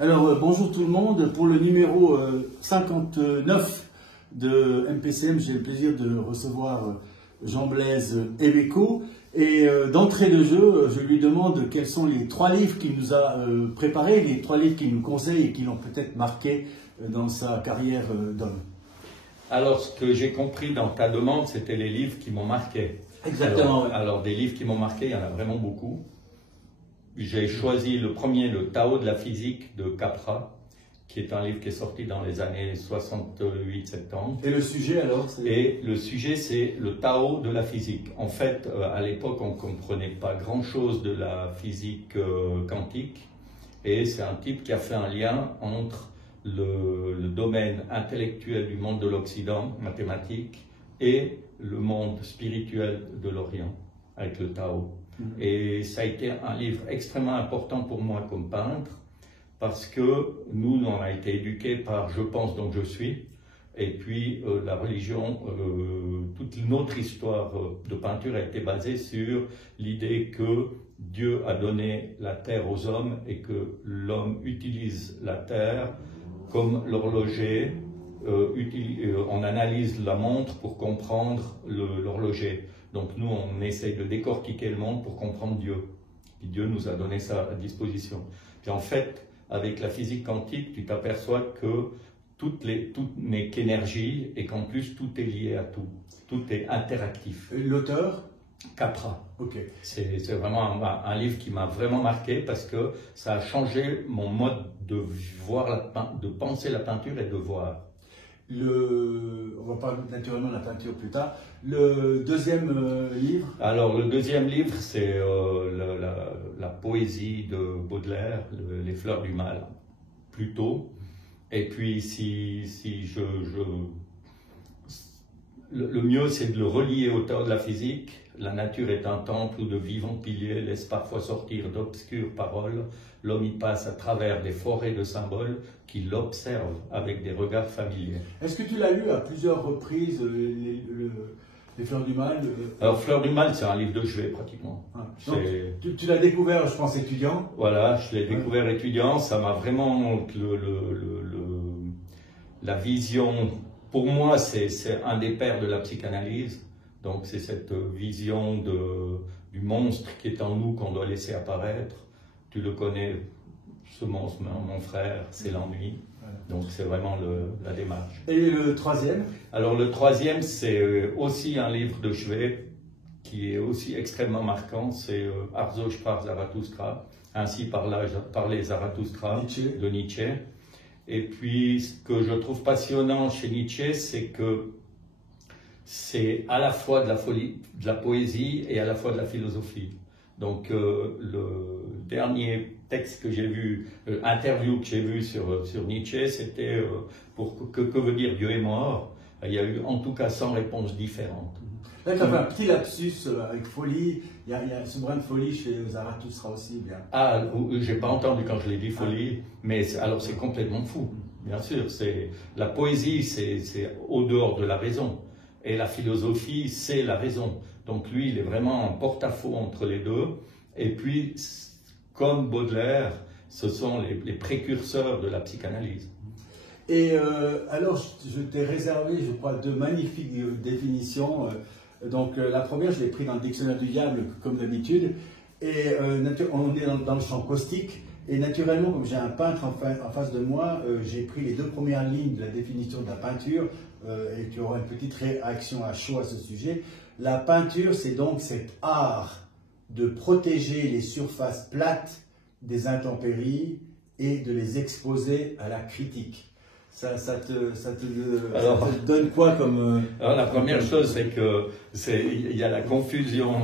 Bonjour tout le monde. Pour le numéro 59 de MPCM, j'ai le plaisir de recevoir Jean-Blaise Ebeko. Et d'entrée de jeu, je lui demande quels sont les 3 livres qu'il nous a préparés, les 3 livres qu'il nous conseille et qui l'ont peut-être marqué dans sa carrière d'homme. Alors, ce que j'ai compris dans ta demande, c'était les livres qui m'ont marqué. Exactement. Alors, des livres qui m'ont marqué, il y en a vraiment beaucoup. J'ai choisi le premier, le Tao de la physique de Capra, qui est un livre qui est sorti dans les années 68-70. Et le sujet alors Et le sujet, c'est le Tao de la physique. En fait, à l'époque, on ne comprenait pas grand-chose de la physique quantique. Et c'est un type qui a fait un lien entre le domaine intellectuel du monde de l'Occident, mathématique, et le monde spirituel de l'Orient, avec le Tao. Et ça a été un livre extrêmement important pour moi comme peintre, parce que nous, on a été éduqués par « je pense donc je suis », et puis la religion, toute notre histoire de peinture a été basée sur l'idée que Dieu a donné la terre aux hommes et que l'homme utilise la terre comme l'horloger. On analyse la montre pour comprendre l'horloger. Donc nous, on essaye de décortiquer le monde pour comprendre Dieu. Puis Dieu nous a donné ça à disposition. Puis en fait, avec la physique quantique, tu t'aperçois que tout n'est qu'énergie et qu'en plus tout est lié à tout. Tout est interactif. L'auteur? Capra. Ok. C'est vraiment un livre qui m'a vraiment marqué parce que ça a changé mon mode de voir, de penser la peinture et de voir. On va parler naturellement de la peinture plus tard. Le deuxième livre? Alors, le deuxième livre, c'est la poésie de Baudelaire, Les Fleurs du Mal, plutôt. Et puis, le mieux, c'est de le relier au Tao de la physique. La nature est un temple où de vivants piliers laissent parfois sortir d'obscures paroles. L'homme y passe à travers des forêts de symboles qui l'observent avec des regards familiers. Est-ce que tu l'as lu à plusieurs reprises, les Fleurs du Mal? Alors, Fleurs du Mal, c'est un livre de chevet pratiquement. Ah. Tu l'as découvert, je pense, étudiant? Voilà, je l'ai découvert étudiant. Ça m'a vraiment... la vision, pour moi, c'est un des pères de la psychanalyse. Donc, c'est cette vision du monstre qui est en nous qu'on doit laisser apparaître. Tu le connais, ce monstre, mon frère, c'est l'ennui. Donc c'est vraiment la démarche. Et le troisième? Alors le troisième, c'est aussi un livre de chevet qui est aussi extrêmement marquant, c'est Ars so sprach Zarathustra, ainsi parlait Zarathustra de Nietzsche. Et puis ce que je trouve passionnant chez Nietzsche, c'est que c'est à la fois de la poésie et à la fois de la philosophie. Donc le dernier texte que j'ai vu, interview que j'ai vu sur Nietzsche, c'était pour que veut dire Dieu est mort. Il y a eu en tout cas 100 réponses différentes. Là, tu as fait un petit lapsus avec folie. Il y a ce brin de folie chez Zarathustra aussi. Bien. Ah, j'ai pas entendu quand je l'ai dit folie, mais alors c'est complètement fou. Bien sûr, la poésie, c'est au dehors de la raison. Et la philosophie, c'est la raison. Donc lui, il est vraiment en porte-à-faux entre les deux. Et puis, comme Baudelaire, ce sont les précurseurs de la psychanalyse. Et alors, je t'ai réservé, je crois, 2 magnifiques définitions. Donc la première, je l'ai pris dans le dictionnaire du diable, comme d'habitude. Et on est dans le champ caustique. Et naturellement, comme j'ai un peintre en face de moi, j'ai pris les 2 premières lignes de la définition de la peinture. Et tu auras une petite réaction à chaud à ce sujet. La peinture, c'est donc cet art de protéger les surfaces plates des intempéries et de les exposer à la critique. Ça te donne quoi comme... Alors la première chose, c'est que il y a la confusion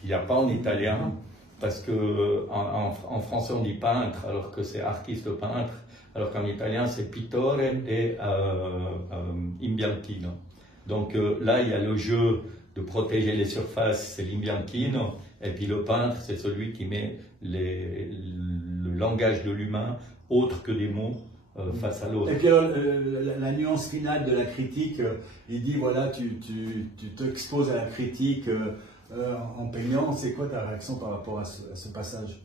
qu'il n'y a pas en italien, parce que en français on dit peintre, alors que c'est artiste peintre, alors qu'en italien c'est pittore et imbianchino. Donc là, il y a le jeu de protéger les surfaces, c'est l'imbianchino, et puis le peintre, c'est celui qui met le langage de l'humain autre que des mots face à l'autre. Et puis alors, la nuance finale de la critique, il dit voilà, tu t'exposes à la critique en peignant. C'est quoi ta réaction par rapport à ce passage?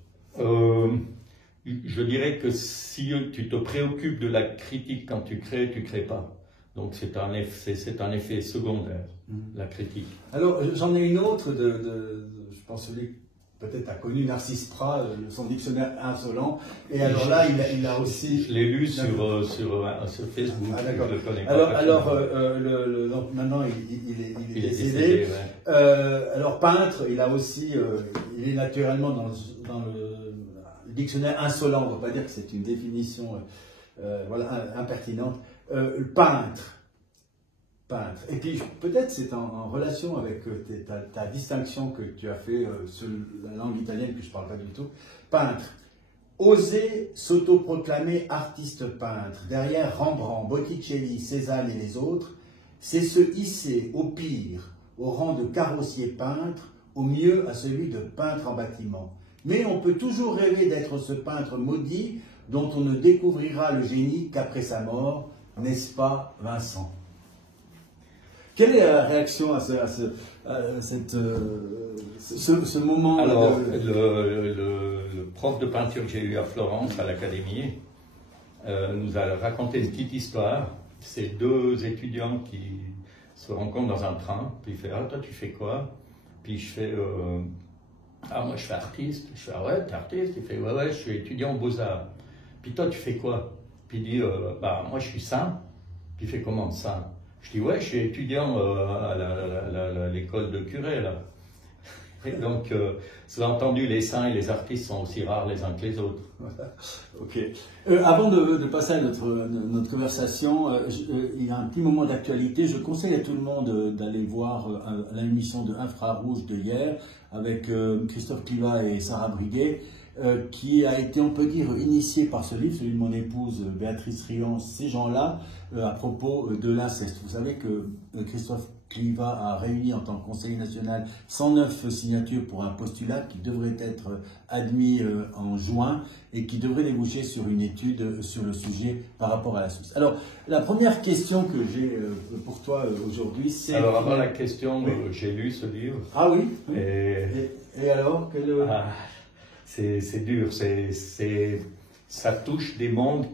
je dirais que si tu te préoccupes de la critique quand tu crées pas. Donc c'est un effet secondaire, la critique. Alors j'en ai une autre, je pense celui peut-être a connu Narcisse Prat, son dictionnaire insolent. Et alors là, il a aussi... Je l'ai lu sur Facebook. Ah, d'accord. Je le connais pas. Donc maintenant, il est décédé. Ouais. Alors peintre, il a aussi, il est naturellement dans le dictionnaire insolent. On ne va pas dire que c'est une définition voilà, impertinente. Peintre. Et puis peut-être c'est en relation avec ta distinction que tu as fait sur la langue italienne que je ne parle pas du tout. Peintre. Oser s'autoproclamer artiste peintre, derrière Rembrandt, Botticelli, Cézanne et les autres, c'est se hisser au pire au rang de carrossier peintre, au mieux à celui de peintre en bâtiment. Mais on peut toujours rêver d'être ce peintre maudit dont on ne découvrira le génie qu'après sa mort, n'est-ce pas, Vincent? Quelle est la réaction à ce moment? Alors, le prof de peinture que j'ai eu à Florence, à l'Académie, nous a raconté une petite histoire. C'est deux étudiants qui se rencontrent dans un train. Puis il fait « Ah, toi, tu fais quoi ?» Puis je fais « Ah, moi, je suis artiste. » Je fais « Ah ouais, t'es artiste ?» Il fait « Ouais, je suis étudiant aux Beaux-Arts. » Puis toi, tu fais quoi? Puis il dit « Bah, moi, je suis saint. » Puis il fait « Comment saint ?» Je dis, ouais, je suis étudiant à l'école de curé, là. Et donc, sous-entendu, les saints et les artistes sont aussi rares les uns que les autres. Voilà. Ok. Avant de passer à notre conversation, il y a un petit moment d'actualité. Je conseille à tout le monde d'aller voir l'émission de Infrarouge de hier avec Christophe Clivat et Sarah Briguet, qui a été, on peut dire, initié par ce livre, celui de mon épouse Béatrice Rion, ces gens-là, à propos de l'inceste. Vous savez que Christophe Clivat a réuni en tant que conseiller national 109 signatures pour un postulat qui devrait être admis en juin et qui devrait déboucher sur une étude sur le sujet par rapport à la Suisse. Alors, la première question que j'ai pour toi aujourd'hui, c'est... Alors, avant la question, oui. J'ai lu ce livre. Ah oui, oui. Et alors c'est dur, ça touche des mondes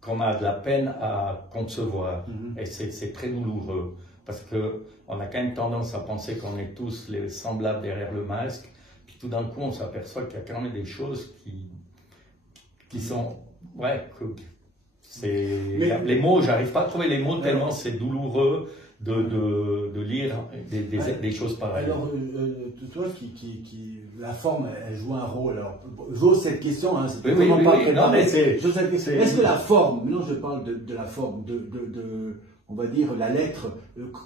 qu'on a de la peine à concevoir. Et c'est très douloureux, parce qu'on a quand même tendance à penser qu'on est tous les semblables derrière le masque, puis tout d'un coup on s'aperçoit qu'il y a quand même des choses qui sont... Ouais, les mots, j'arrive pas à trouver les mots tellement c'est douloureux de lire des choses pareilles. Alors, toi, la forme, elle joue un rôle. Alors, j'ose cette question, hein, c'est oui, pas préparé. Est-ce que la forme, maintenant je parle de la forme, on va dire, la lettre,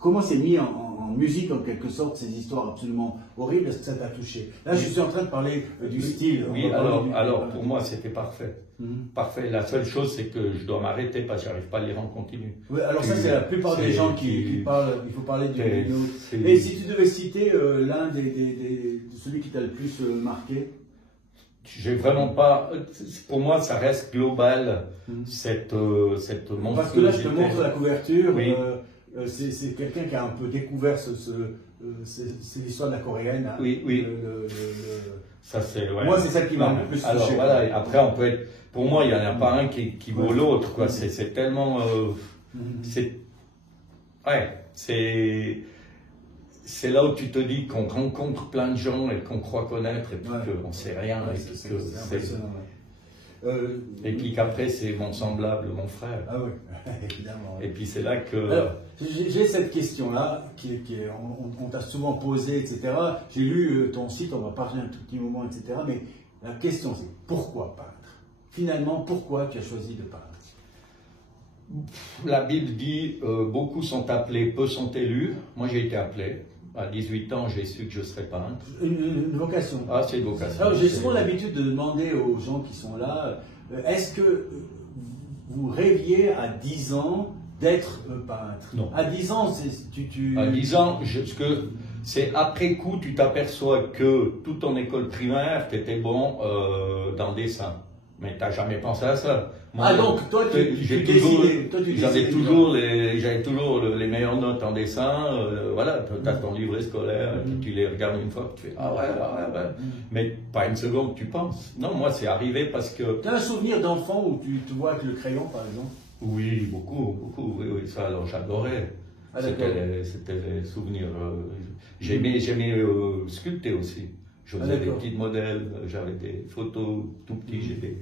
comment c'est mis en musique en quelque sorte, ces histoires absolument horribles, est-ce que ça t'a touché? Là, je suis en train de parler du style. Oui, alors pour moi, c'était parfait. Parfait. La seule chose, c'est que je dois m'arrêter parce que je n'arrive pas à lire en continu. Oui, alors ça, c'est la plupart des gens qui parlent, il faut parler du autre. Et si tu devais citer l'un celui qui t'a le plus marqué? J'ai vraiment pas. Pour moi, ça reste global, cette monstruosité. Parce que là, je te montre la couverture. Oui. C'est quelqu'un qui a un peu découvert c'est l'histoire de la coréenne. Hein. Oui. Ça, c'est, ouais. Moi, c'est ça qui m'a le plus touché. Alors voilà, après, on peut être. Pour moi, il n'y en a pas un qui vaut l'autre, quoi. C'est tellement. C'est là où tu te dis qu'on rencontre plein de gens et qu'on croit connaître et puis qu'on ne sait rien. Et puis qu'après, c'est mon semblable, mon frère. Ah oui, évidemment. Et puis c'est là que... Alors, j'ai cette question-là, on t'a souvent posée, etc. J'ai lu ton site, on va parler un tout petit moment, etc. Mais la question, c'est pourquoi peindre? Finalement, pourquoi tu as choisi de peindre? La Bible dit beaucoup sont appelés, peu sont élus. Moi, j'ai été appelé. À 18 ans, j'ai su que je serais peintre. Une vocation. Ah, c'est une vocation. Alors, j'ai souvent l'habitude de demander aux gens qui sont là, est-ce que vous rêviez à 10 ans d'être peintre? Non. À 10 ans, À 10 ans, c'est après coup, tu t'aperçois que toute ton école primaire, tu étais bon dans le dessin. Mais tu n'as jamais pensé à ça. Moi, donc toi, j'avais toujours les meilleures notes en dessin. Voilà, tu as ton livret scolaire, et puis tu les regardes une fois, tu fais ah ouais. Mais pas une seconde, tu penses. Non, moi, c'est arrivé parce que. Tu as un souvenir d'enfant où tu te vois avec le crayon, par exemple? Oui, beaucoup. Oui, ça, alors j'adorais. Ah, c'était les souvenirs. J'aimais sculpter aussi. Je faisais des petits modèles, j'avais des photos tout petits, j'ai des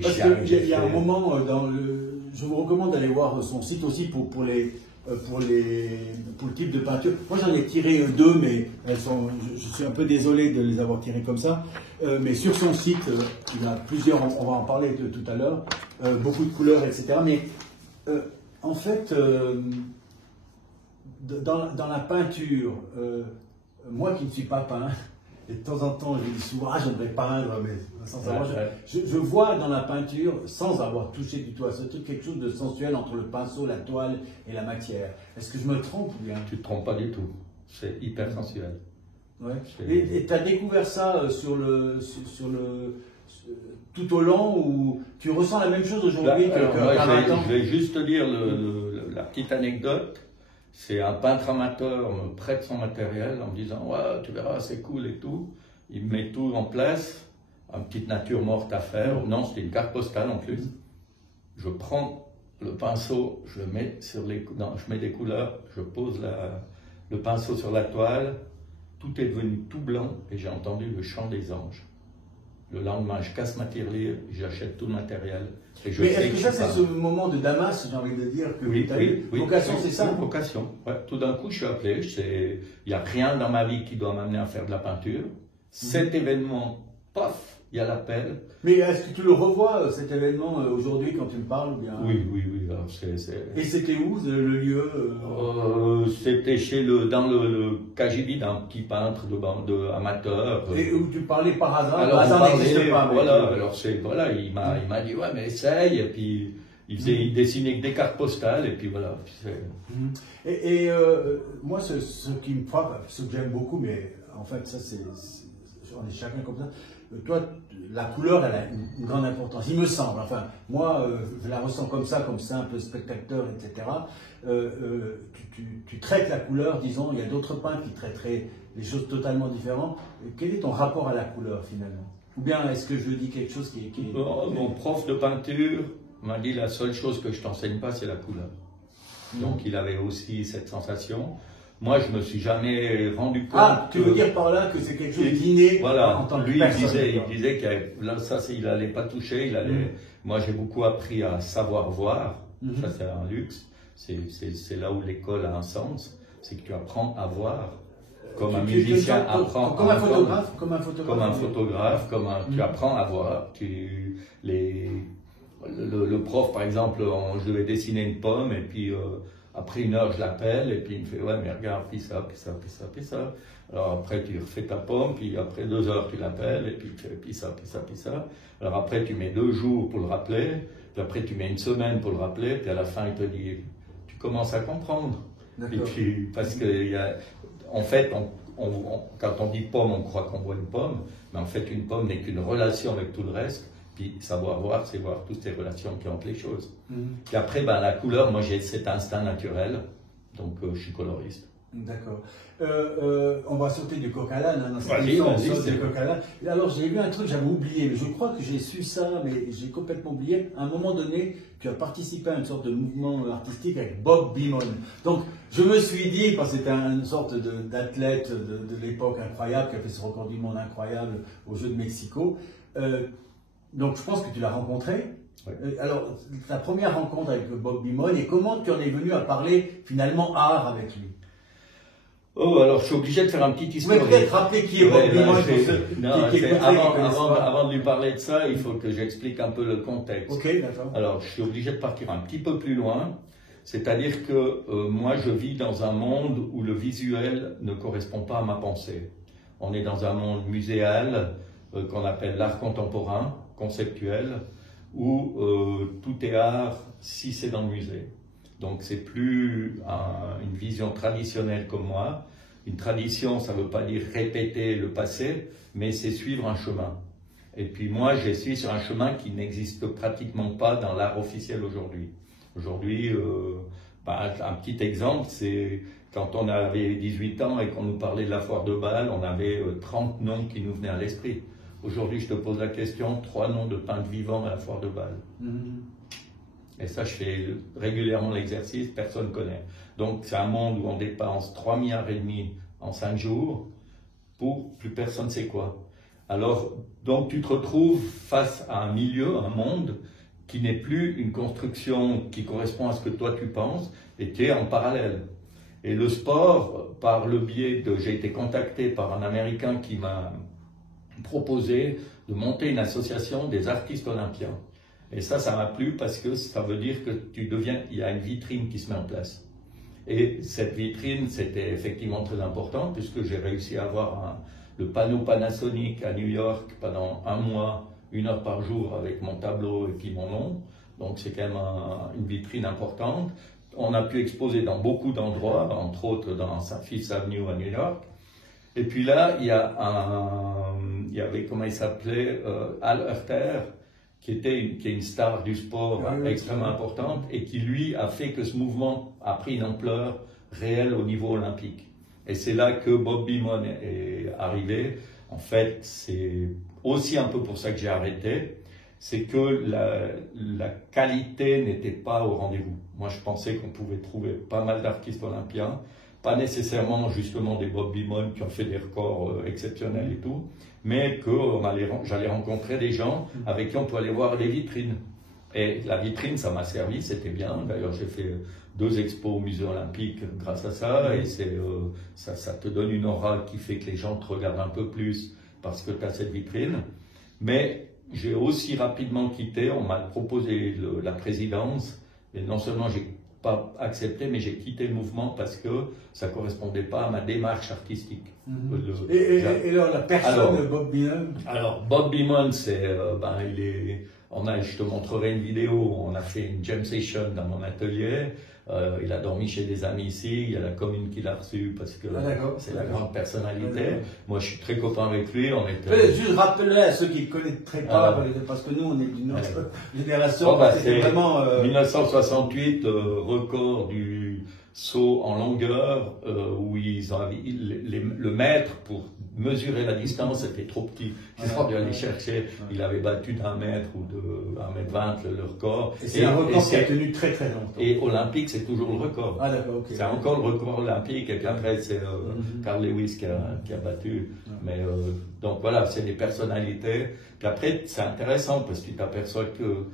Parce chiens. Il y a un moment, je vous recommande d'aller voir son site aussi pour le type de peinture. Moi j'en ai tiré deux, mais je suis un peu désolé de les avoir tirées comme ça. Mais sur son site, il y a plusieurs, on va en parler tout à l'heure, beaucoup de couleurs, etc. Mais en fait, dans la peinture, moi qui ne suis pas peintre, et de temps en temps, je dis souvent, j'aimerais peindre, mais sans savoir. Je vois dans la peinture, sans avoir touché du tout à ce truc, quelque chose de sensuel entre le pinceau, la toile et la matière. Est-ce que je me trompe ou bien? Tu ne te trompes pas du tout. C'est hyper sensuel. Ouais. Et tu as découvert ça tout au long, ou tu ressens la même chose aujourd'hui qu'à 20 ans? Je vais juste te dire la petite anecdote. C'est un peintre amateur me prête son matériel en me disant ouais, tu verras, c'est cool et tout. Il me met tout en place, une petite nature morte à faire. Non, c'était une carte postale en plus. Je prends le pinceau, je mets des couleurs, je pose le pinceau sur la toile. Tout est devenu tout blanc et j'ai entendu le chant des anges. Le lendemain, je casse ma tirelire, j'achète tout le matériel. Mais est-ce que ça, c'est ce moment de Damas, j'ai envie de dire, que tu as eu? Vocation, c'est ça? Vocation. Ouais. Tout d'un coup, je suis appelé. Il n'y a rien dans ma vie qui doit m'amener à faire de la peinture. Cet événement, paf, il y a l'appel. Mais est-ce que tu le revois, cet événement, aujourd'hui, quand tu me parles ou bien... Oui. Alors, Et c'était où, le lieu? C'était dans le KGB d'un petit peintre amateur. Et où tu parlais par hasard? Alors, le hasard n'existe pas. Voilà, il m'a dit, ouais, mais essaye. Et puis, il dessinait que des cartes postales. Et puis, voilà. Moi, ce qui me frappe, ce que j'aime beaucoup, mais en fait, ça, on est chacun comme ça. Toi, la couleur, elle a une grande importance, il me semble. Enfin, moi, je la ressens comme ça, comme simple spectateur, etc. Tu traites la couleur, disons, il y a d'autres peintres qui traiteraient des choses totalement différentes. Quel est ton rapport à la couleur, finalement? Ou bien, est-ce que je dis quelque chose qui est... Mon prof de peinture m'a dit la seule chose que je t'enseigne pas, c'est la couleur. Donc, il avait aussi cette sensation. Moi, je me suis jamais rendu compte. Ah, tu veux dire par là que c'est quelque chose d'inné? Voilà. En tant que personne. Il disait qu'il n'allait pas toucher. Moi, j'ai beaucoup appris à savoir voir. Ça, c'est un luxe. C'est là où l'école a un sens. C'est que tu apprends à voir. Comme un musicien apprend comme un photographe. Tu apprends à voir. Le prof, par exemple, je devais dessiner une pomme et puis. Après 1 heure, je l'appelle et puis il me fait « Ouais, mais regarde, puis ça. » Alors après, tu refais ta pomme, puis après 2 heures, tu l'appelles et puis tu fais « Puis ça. » Alors après, tu mets 2 jours pour le rappeler, puis après, tu mets 1 semaine pour le rappeler, puis à la fin, il te dit « Tu commences à comprendre. » Et puis, parce que, en fait, quand on dit pomme, on croit qu'on voit une pomme, mais en fait, une pomme n'est qu'une relation avec tout le reste. Puis savoir voir, c'est voir toutes ces relations qui ont entre les choses. Puis après, la couleur, moi j'ai cet instinct naturel, donc je suis coloriste. D'accord. On va sauter du coq à l'âne, dans cette émission, on saute du coq à l'âne. Alors j'ai vu un truc, j'avais oublié, mais je crois que j'ai su ça, mais j'ai complètement oublié. À un moment donné, tu as participé à une sorte de mouvement artistique avec Bob Beamon. Donc je me suis dit, parce que c'était une sorte d'athlète de l'époque incroyable, qui a fait ce record du monde incroyable aux Jeux de Mexico, donc je pense que tu l'as rencontré. Oui. Alors, ta première rencontre avec Bob Beamon, et comment tu en es venu à parler finalement art avec lui? Oh, alors je suis obligé de faire un petit historique. Vous pouvez peut-être rappeler qui est Bob Beamon avant de lui parler de ça, il faut que j'explique un peu le contexte. Ok, d'accord. Alors, je suis obligé de partir un petit peu plus loin. C'est-à-dire que moi, je vis dans un monde où le visuel ne correspond pas à ma pensée. On est dans un monde muséal qu'on appelle l'art contemporain, conceptuel, où tout est art si c'est dans le musée. Donc c'est plus une vision traditionnelle comme moi. Une tradition, ça ne veut pas dire répéter le passé, mais c'est suivre un chemin. Et puis moi, je suis sur un chemin qui n'existe pratiquement pas dans l'art officiel aujourd'hui. Aujourd'hui, un petit exemple, c'est quand on avait 18 ans et qu'on nous parlait de la foire de Bâle, on avait 30 noms qui nous venaient à l'esprit. Aujourd'hui, je te pose la question, 3 noms de peintres vivants à la foire de Bâle. Et ça, je fais régulièrement l'exercice, personne ne connaît. Donc, c'est un monde où on dépense 3,5 milliards en 5 jours pour plus personne ne sait quoi. Alors, donc tu te retrouves face à un milieu, un monde qui n'est plus une construction qui correspond à ce que toi tu penses et qui est en parallèle. Et le sport, par le biais de... J'ai été contacté par un Américain qui m'a proposé de monter une association des artistes olympiens. Et ça m'a plu parce que ça veut dire que il y a une vitrine qui se met en place. Et cette vitrine, c'était effectivement très important puisque j'ai réussi à avoir le panneau Panasonic à New York pendant 1 mois, 1 heure par jour avec mon tableau et puis mon nom. Donc c'est quand même une vitrine importante. On a pu exposer dans beaucoup d'endroits, entre autres dans Fifth Avenue à New York. Et puis là, il y avait, comment il s'appelait, Al Hurter, qui est une star du sport extrêmement importante et qui, lui, a fait que ce mouvement a pris une ampleur réelle au niveau olympique. Et c'est là que Bob Beamon est arrivé. En fait, c'est aussi un peu pour ça que j'ai arrêté. C'est que la qualité n'était pas au rendez-vous. Moi, je pensais qu'on pouvait trouver pas mal d'artistes olympiens, pas nécessairement justement des Bob Beamon qui ont fait des records exceptionnels et tout, mais que j'allais rencontrer des gens avec qui on pouvait aller voir des vitrines. Et la vitrine, ça m'a servi, c'était bien. D'ailleurs, j'ai fait 2 expos au musée olympique grâce à ça, et ça te donne une aura qui fait que les gens te regardent un peu plus parce que tu as cette vitrine. Mais j'ai aussi rapidement quitté, on m'a proposé la présidence, et non seulement j'ai pas accepté, mais j'ai quitté le mouvement parce que ça ne correspondait pas à ma démarche artistique. Et alors la personne de Bob Beamon? Alors Bob Beamon, je te montrerai une vidéo, on a fait une jam session dans mon atelier, il a dormi chez des amis ici, il y a la commune qui l'a reçu parce que c'est la grande personnalité. Moi je suis très copain avec lui. Juste rappeler à ceux qui ne connaîtraient pas, parce que nous on est d'une autre génération, c'est vraiment... 1968, record du saut en longueur, où le mètre pour mesurer la distance était trop petit. Il faut aller chercher, il avait battu d'1 mètre ou de 1,20 m le record. Et c'est un record qui a tenu très très longtemps. Et olympique, c'est toujours le record. Ah d'accord, ok. C'est encore le record olympique, et puis après c'est Carl Lewis qui a battu. Mais donc voilà, c'est des personnalités. Puis après, c'est intéressant parce que tu t'aperçois que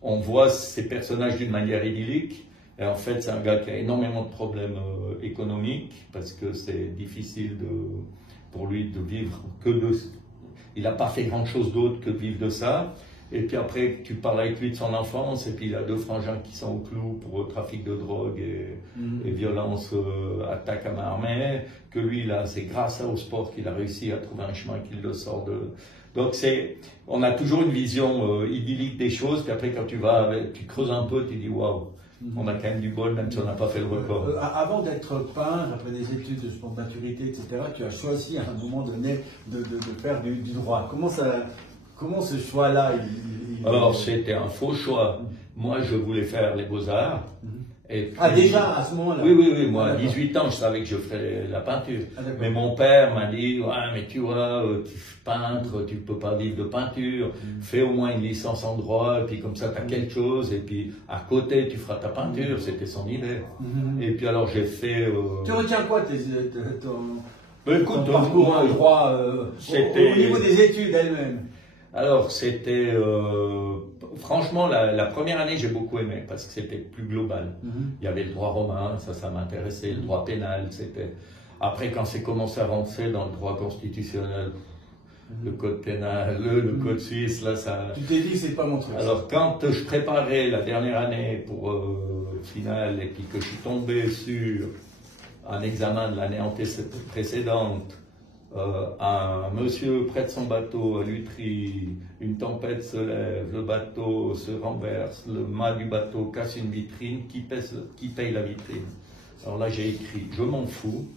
on voit ces personnages d'une manière idyllique. Et en fait, c'est un gars qui a énormément de problèmes économiques parce que c'est difficile pour lui de vivre que de... Il n'a pas fait grand-chose d'autre que de vivre de ça. Et puis après, tu parles avec lui de son enfance, et puis il a 2 frangins qui sont au clou pour trafic de drogue et violence, attaque à main armée, que lui, là, c'est grâce au sport qu'il a réussi à trouver un chemin qui le sort de... Donc on a toujours une vision idyllique des choses, puis après quand tu creuses un peu, tu dis waouh, on a quand même du bol, même si on n'a pas fait le record. Avant d'être peintre, après des études de sport de maturité, etc., tu as choisi à un moment donné de faire du droit. Comment ce choix-là Alors c'était un faux choix. Moi je voulais faire les beaux-arts. Puis, déjà à ce moment-là? Oui, moi à 18 ans je savais que je ferais la peinture. Mais mon père m'a dit, ouais mais tu vois, peintre, tu peux pas vivre de peinture, fais au moins une licence en droit, et puis comme ça tu as quelque chose, et puis à côté tu feras ta peinture, c'était son idée. Et puis alors j'ai fait... Tu retiens quoi ton parcours en droit au niveau des études elles-mêmes? Alors c'était... franchement, la première année, j'ai beaucoup aimé parce que c'était plus global. Il y avait le droit romain, ça m'intéressait, le droit pénal, c'était... Après, quand c'est commencé à avancer dans le droit constitutionnel, le code pénal, le code suisse, là, ça... Tu t'es dit, c'est pas mon truc. Alors, quand je préparais la dernière année pour finale, et puis que je suis tombé sur un examen de l'année précédente, un monsieur près de son bateau à Lutry, une tempête se lève, le bateau se renverse, le mât du bateau casse une vitrine, qui paye la vitrine? Alors là j'ai écrit, je m'en fous,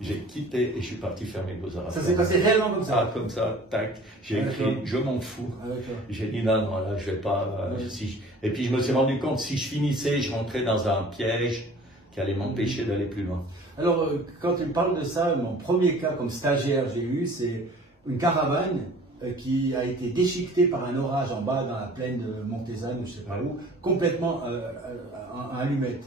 j'ai quitté et je suis parti faire mes beaux-arts. Ça s'est passé réellement comme ça? Ah, comme ça, tac. J'ai écrit, je m'en fous. J'ai dit non, non, là, je vais pas. Et puis je me suis rendu compte, si je finissais, je rentrais dans un piège qui allait m'empêcher d'aller plus loin. Alors, quand tu me parles de ça, mon premier cas comme stagiaire j'ai eu, c'est une caravane qui a été déchiquetée par un orage en bas dans la plaine de Montezane, ou je sais pas où, complètement en allumettes.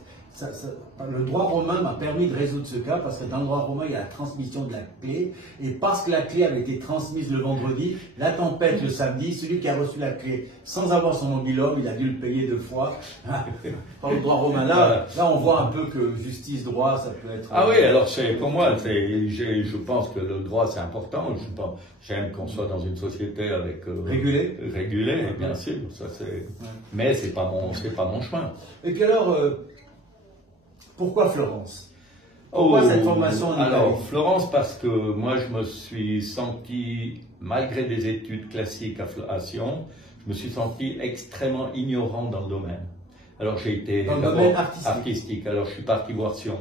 Le droit romain m'a permis de résoudre ce cas parce que dans le droit romain, il y a la transmission de la clé. Et parce que la clé avait été transmise le vendredi, la tempête le samedi, celui qui a reçu la clé sans avoir son mobil-homme, il a dû le payer 2 fois. Par le droit romain, là, on voit un peu que justice, droit, ça peut être... Ah oui, alors pour moi, je pense que le droit c'est important. J'aime qu'on soit dans une société avec... Régulée, bien sûr. Ça, mais c'est pas mon chemin. Et puis alors... pourquoi Florence? Pourquoi cette formation en Italie? Alors, Florence, parce que moi, je me suis senti, malgré des études classiques à Sion, je me suis senti extrêmement ignorant dans le domaine. Alors, j'ai été dans le domaine artistique. Alors, je suis parti voir Sion.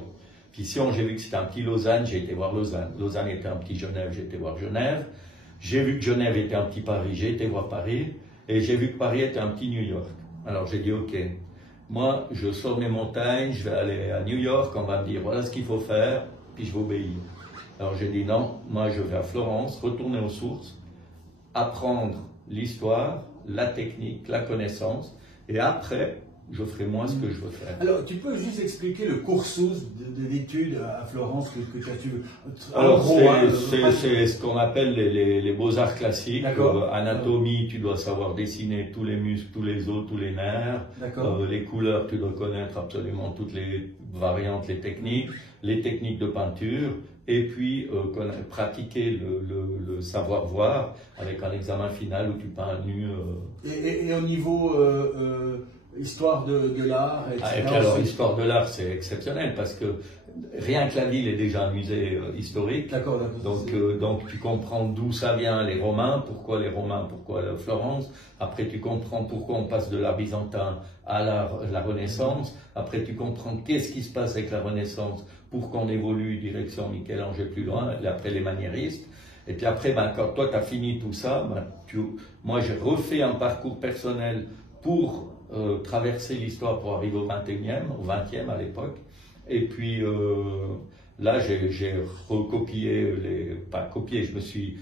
Puis Sion, j'ai vu que c'était un petit Lausanne, j'ai été voir Lausanne. Lausanne était un petit Genève, j'ai été voir Genève. J'ai vu que Genève était un petit Paris, j'ai été voir Paris. Et j'ai vu que Paris était un petit New York. Alors, j'ai dit, OK. Moi, je sors mes montagnes, je vais aller à New York, on va me dire voilà ce qu'il faut faire, puis je vais obéir. Alors j'ai dit non, moi je vais à Florence, retourner aux sources, apprendre l'histoire, la technique, la connaissance, et après, je ferai moi ce que je veux faire. Alors, tu peux juste expliquer le cursus d'études à Florence que tu as su. Alors, c'est ce qu'on appelle les beaux-arts classiques. Anatomie, tu dois savoir dessiner tous les muscles, tous les os, tous les nerfs. Les couleurs, tu dois connaître absolument toutes les variantes, les techniques de peinture. Et puis, pratiquer le savoir-voir avec un examen final où tu peins nu. Et au niveau... histoire de l'art, etc. Alors, l'histoire de l'art, c'est exceptionnel parce que rien que la ville est déjà un musée historique. D'accord. Donc, tu comprends d'où ça vient, les Romains, pourquoi la Florence. Après, tu comprends pourquoi on passe de l'art byzantin à la Renaissance. Après, tu comprends qu'est-ce qui se passe avec la Renaissance pour qu'on évolue direction Michel-Ange plus loin, et après les maniéristes. Et puis après, quand toi, tu as fini tout ça, moi, j'ai refait un parcours personnel pour traverser l'histoire pour arriver au 20e à l'époque. Et puis là, j'ai recopié, pas copié, je me suis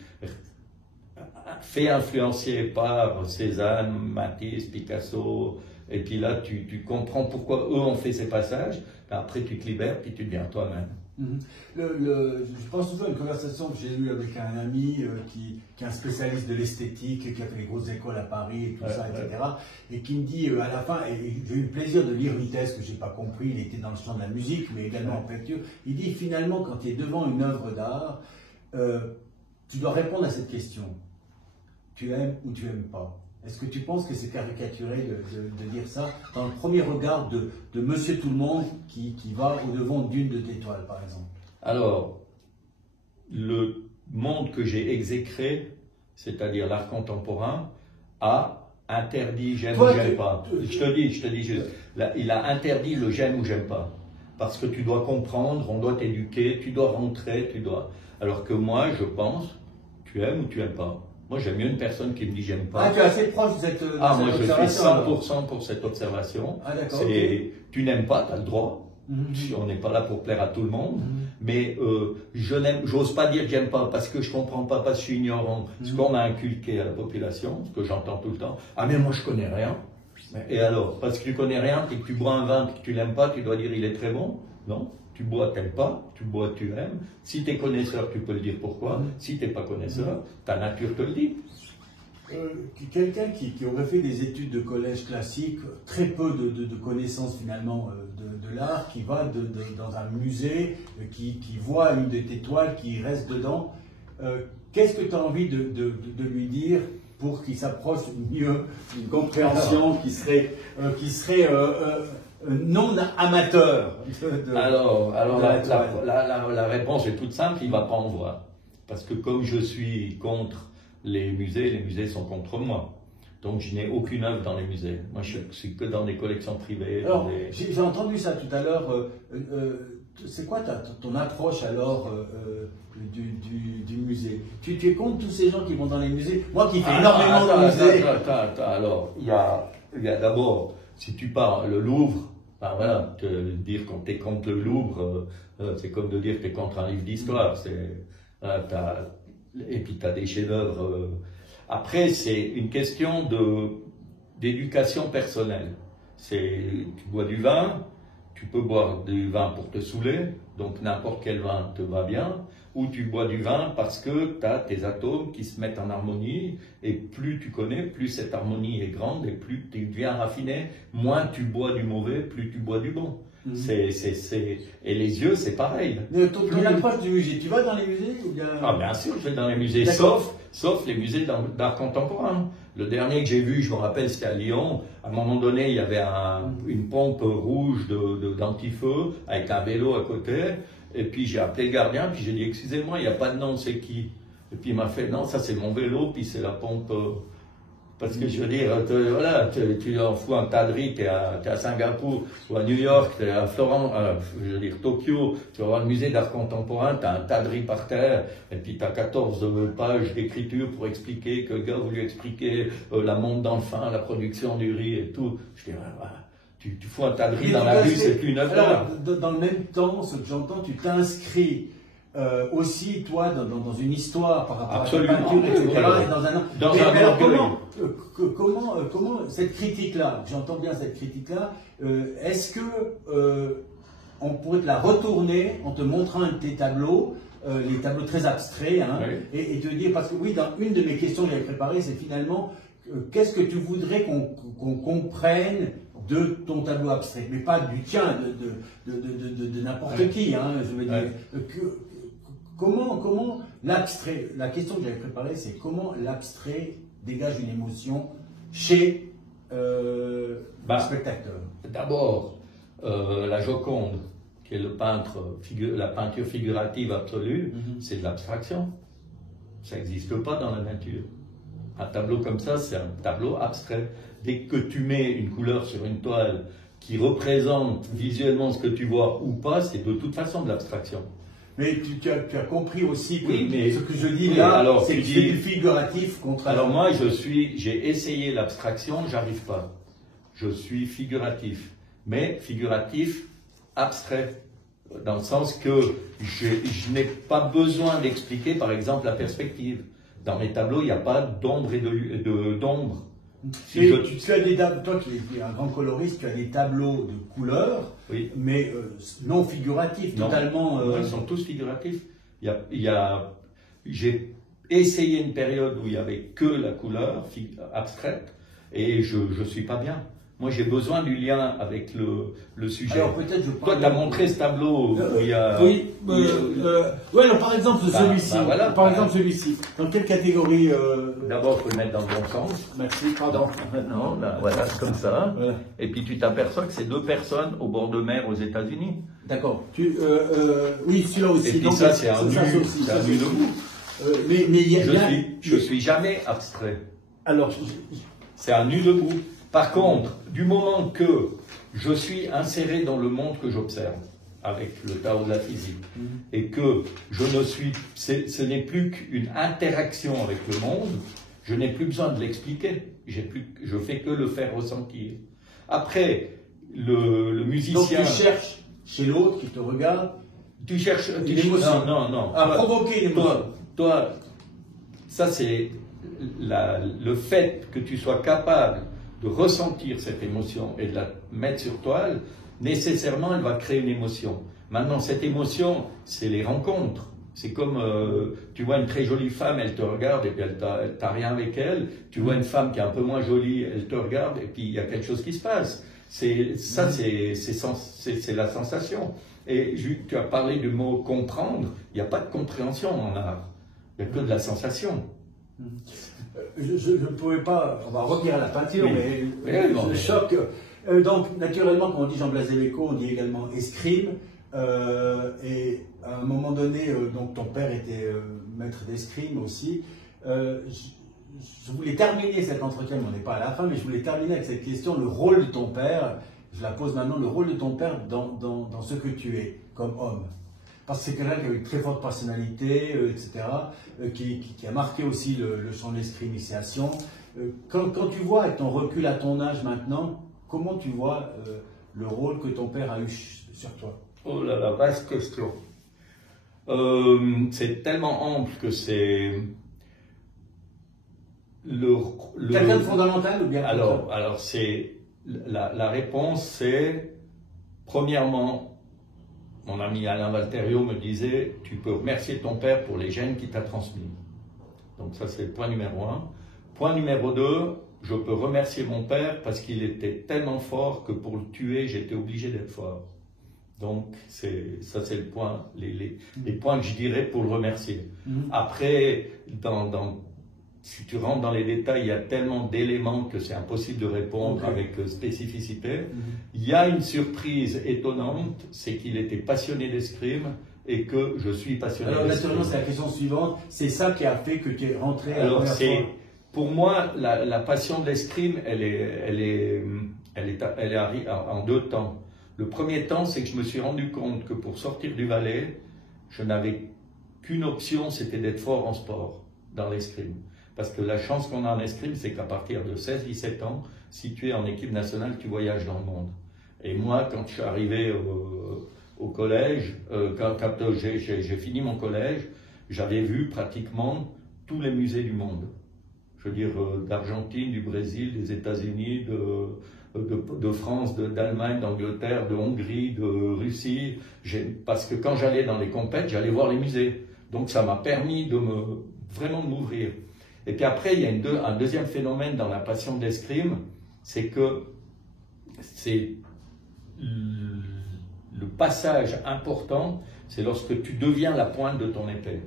fait influencer par Cézanne, Matisse, Picasso. Et puis là, tu comprends pourquoi eux ont fait ces passages. Après, tu te libères, puis tu deviens toi-même. Je pense toujours à une conversation que j'ai eue avec un ami qui est un spécialiste de l'esthétique, qui a fait les grosses écoles à Paris et tout ça, etc. Et qui me dit à la fin, et j'ai eu le plaisir de lire une thèse que je n'ai pas compris, il était dans le champ de la musique, mais également en peinture. Il dit finalement, quand tu es devant une œuvre d'art, tu dois répondre à cette question. Tu aimes ou tu n'aimes pas? Est-ce que tu penses que c'est caricaturé de dire ça dans le premier regard de Monsieur Tout-le-Monde qui va au-devant d'une de tes toiles, par exemple? Alors, le monde que j'ai exécré, c'est-à-dire l'art contemporain, a interdit j'aime ou j'aime pas. Je te dis juste, là, il a interdit le j'aime ou j'aime pas. Parce que tu dois comprendre, on doit t'éduquer, tu dois rentrer, Alors que moi, je pense, tu aimes ou tu aimes pas. Moi, j'aime mieux une personne qui me dit j'aime pas. Ah, tu es assez proche de cette observation. Moi, je suis 100% pour cette observation. Ah, d'accord. Tu n'aimes pas, tu as le droit. On n'est pas là pour plaire à tout le monde. Mais j'ose pas dire que j'aime pas parce que je comprends pas, parce que je suis ignorant. Ce qu'on a inculqué à la population, ce que j'entends tout le temps. Ah, mais moi, je connais rien. Et alors, parce que tu connais rien, et que tu bois un vin et que tu l'aimes pas, tu dois dire il est très bon? Non. Tu bois, t'aimes pas, tu bois, tu aimes. Si tu es connaisseur, tu peux le dire pourquoi. Si tu n'es pas connaisseur, ta nature te le dit. Quelqu'un qui aurait fait des études de collège classique, très peu de connaissances finalement de l'art, qui va dans un musée, qui voit une de tes toiles, qui reste dedans, qu'est-ce que tu as envie de lui dire pour qu'il s'approche mieux d'une compréhension qui serait non amateur. La réponse est toute simple, il ne va pas en voir. Parce que comme je suis contre les musées sont contre moi. Donc je n'ai aucune œuvre dans les musées. Moi je suis que dans des collections privées. Alors, j'ai entendu ça tout à l'heure. c'est quoi ton approche alors du musée? Tu es contre tous ces gens qui vont dans les musées? Moi qui fais énormément de musées. Alors, il y a d'abord, si tu pars le Louvre, ben voilà, dire qu'on t'es contre le Louvre, c'est comme de dire que tu es contre un livre d'histoire. Et puis tu as des chefs-d'œuvre. Après, c'est une question d'éducation personnelle. Tu bois du vin, tu peux boire du vin pour te saouler, donc n'importe quel vin te va bien, ou tu bois du vin parce que tu as tes atomes qui se mettent en harmonie, et plus tu connais, plus cette harmonie est grande, et plus tu deviens raffiné, moins tu bois du mauvais, plus tu bois du bon. Et les yeux, c'est pareil. Mais ton approche du musée, tu vas dans les musées ou bien... Ah bien sûr, je vais dans les musées, sauf les musées d'art contemporain. Le dernier que j'ai vu, je me rappelle, c'était à Lyon. À un moment donné, il y avait une pompe rouge d'anti-feu avec un vélo à côté. Et puis j'ai appelé le gardien, puis j'ai dit, excusez-moi, il n'y a pas de nom, c'est qui? Et puis il m'a fait, non, ça c'est mon vélo, puis c'est la pompe... Parce que je veux dire, voilà, tu en fous un tas de riz, tu es à Singapour ou à New York, tu es à Florence, je veux dire Tokyo, tu vas voir le musée d'art contemporain, tu as un tas de riz par terre, et puis tu as 14 pages d'écriture pour expliquer que le gars voulait expliquer la monte dans le fin, la production du riz et tout. Je dis, ouais, tu fous un tas de riz dans la rue, c'est plus 9 heures. Dans le même temps, ce que j'entends, tu t'inscris aussi, toi, dans une histoire par rapport Absolument, à la peinture, etc. Voilà. Dans un alors, comment cette critique-là, j'entends bien cette critique-là, est-ce que on pourrait te la retourner en te montrant un de tes tableaux, les tableaux très abstraits, hein, oui. et te dire, parce que oui, dans une de mes questions que j'avais préparées, c'est finalement, qu'est-ce que tu voudrais qu'on comprenne de ton tableau abstrait, mais pas du tien, de n'importe qui, hein, je veux dire. Comment l'abstrait, la question que j'avais préparée, c'est comment l'abstrait dégage une émotion chez le spectateur. D'abord, la Joconde, qui est la peinture figurative absolue, c'est de l'abstraction. Ça n'existe pas dans la nature. Un tableau comme ça, c'est un tableau abstrait. Dès que tu mets une couleur sur une toile qui représente visuellement ce que tu vois ou pas, c'est de toute façon de l'abstraction. Mais tu as compris aussi que mais, ce que je dis là, c'est du figuratif contre... Alors moi, j'ai essayé l'abstraction, j'arrive pas. Je suis figuratif, mais figuratif abstrait, dans le sens que je n'ai pas besoin d'expliquer, par exemple, la perspective. Dans mes tableaux, il n'y a pas d'ombre et d'ombre. Tu as toi qui es un grand coloriste, tu as des tableaux de couleurs, oui. Mais non figuratifs, non. Totalement... Ils sont tous figuratifs. J'ai essayé une période où il n'y avait que la couleur abstraite, et je ne suis pas bien. Moi, j'ai besoin du lien avec le sujet. Alors, peut-être toi, tu as montré ce tableau où il y a... Oui, alors, par exemple, celui-ci. Voilà, par exemple, celui-ci. Dans quelle catégorie D'abord, il faut le mettre dans le bon sens. Merci, pardon. Non, là, voilà, comme ça. Voilà. Et puis, tu t'aperçois que c'est deux personnes au bord de mer aux États-Unis. D'accord. Oui, celui-là aussi. Et puis, ça, c'est un nu debout. Je suis jamais abstrait. Alors, c'est un nu debout. Par contre, du moment que je suis inséré dans le monde que j'observe, avec le Tao de la physique, et que ce n'est plus qu'une interaction avec le monde, je n'ai plus besoin de l'expliquer, je fais que le faire ressentir. Après, le musicien... Donc tu cherches chez l'autre qui te regarde, tu cherches une émotion. Non. À provoquer une émotion. Toi, ça c'est le fait que tu sois capable de ressentir cette émotion et de la mettre sur toile, nécessairement elle va créer une émotion. Maintenant, cette émotion, c'est les rencontres. C'est comme, tu vois une très jolie femme, elle te regarde et puis t'as rien avec elle. Tu vois une femme qui est un peu moins jolie, elle te regarde et puis il y a quelque chose qui se passe. C'est la sensation. Et tu as parlé du mot comprendre. Il n'y a pas de compréhension en art. Il n'y a que de la sensation. Je ne pouvais pas, on va revenir à la peinture, mais le choc. Donc, naturellement, quand on dit Jean-Blaise Delleco, on dit également escrime. Et à un moment donné, donc ton père était maître d'escrime aussi. Je voulais terminer cet entretien, mais on n'est pas à la fin, mais je voulais terminer avec cette question, le rôle de ton père je la pose maintenant, le rôle de ton père dans ce que tu es comme homme. Parce que c'est quelqu'un qui a une très forte personnalité, etc., qui a marqué aussi le champ de l'escrime ici à Sion. Quand tu vois, avec ton recul à ton âge maintenant, comment tu vois le rôle que ton père a eu sur toi? Oh là là, vaste question. C'est tellement ample que c'est quelqu'un de fondamental ou bien? Alors c'est la réponse, c'est premièrement, mon ami Alain Valterio me disait, tu peux remercier ton père pour les gènes qu'il t'a transmis. Donc ça c'est le point numéro 1. Point numéro 2, je peux remercier mon père parce qu'il était tellement fort que pour le tuer, j'étais obligé d'être fort. Donc, ça c'est le point, les points que je dirais pour le remercier. Après, si tu rentres dans les détails, il y a tellement d'éléments que c'est impossible de répondre avec spécificité. Il y a une surprise étonnante, c'est qu'il était passionné d'escrime et que je suis passionné d'escrime. Alors, naturellement, c'est la question suivante. C'est ça qui a fait que tu es rentré à la première fois. Pour moi, la passion de l'escrime, elle arrive en 2 temps. Le premier temps, c'est que je me suis rendu compte que pour sortir du Valais, je n'avais qu'une option, c'était d'être fort en sport, dans l'escrime. Parce que la chance qu'on a en escrime, c'est qu'à partir de 16-17 ans, si tu es en équipe nationale, tu voyages dans le monde. Et moi, quand je suis arrivé au collège, quand j'ai fini mon collège, j'avais vu pratiquement tous les musées du monde. Je veux dire, d'Argentine, du Brésil, des États-Unis, de France, d'Allemagne, d'Angleterre, de Hongrie, de Russie. Parce que quand j'allais dans les compètes, j'allais voir les musées. Donc ça m'a permis vraiment de m'ouvrir. Et puis après, il y a un deuxième phénomène dans la passion de l'escrime, c'est que c'est le passage important, c'est lorsque tu deviens la pointe de ton épée.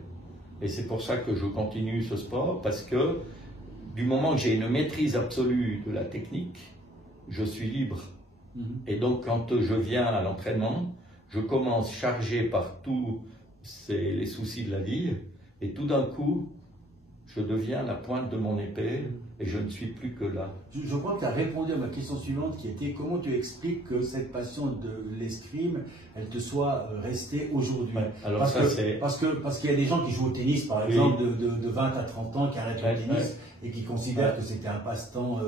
Et c'est pour ça que je continue ce sport, parce que du moment que j'ai une maîtrise absolue de la technique, je suis libre. Et donc, quand je viens à l'entraînement, je commence chargé par tous les soucis de la vie, et tout d'un coup, je deviens la pointe de mon épée, et je ne suis plus que là. Je crois que tu as répondu à ma question suivante, qui était comment tu expliques que cette passion de l'escrime, elle te soit restée aujourd'hui. Ouais, parce qu'il y a des gens qui jouent au tennis, par exemple, de 20 à 30 ans, qui arrêtent le tennis et qui considèrent que c'était un passe-temps.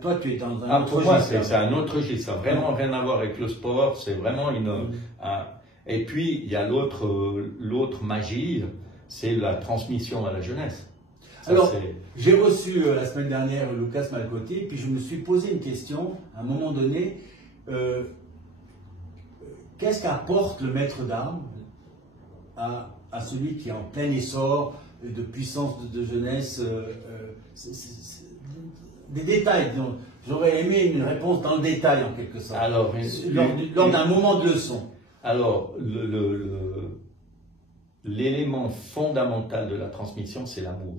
Toi, tu es dans un autre registre. Pour moi, c'est un autre registre. Ça n'a vraiment rien à voir avec le sport. C'est vraiment Et puis, il y a l'autre magie, c'est la transmission à la jeunesse. Alors, j'ai reçu la semaine dernière Lucas Malcotti, puis je me suis posé une question, à un moment donné, qu'est-ce qu'apporte le maître d'armes à celui qui est en plein essor de puissance de jeunesse, des détails, j'aurais aimé une réponse dans le détail en quelque sorte, alors, lors d'un moment de leçon. Alors, l'élément fondamental de la transmission, c'est l'amour.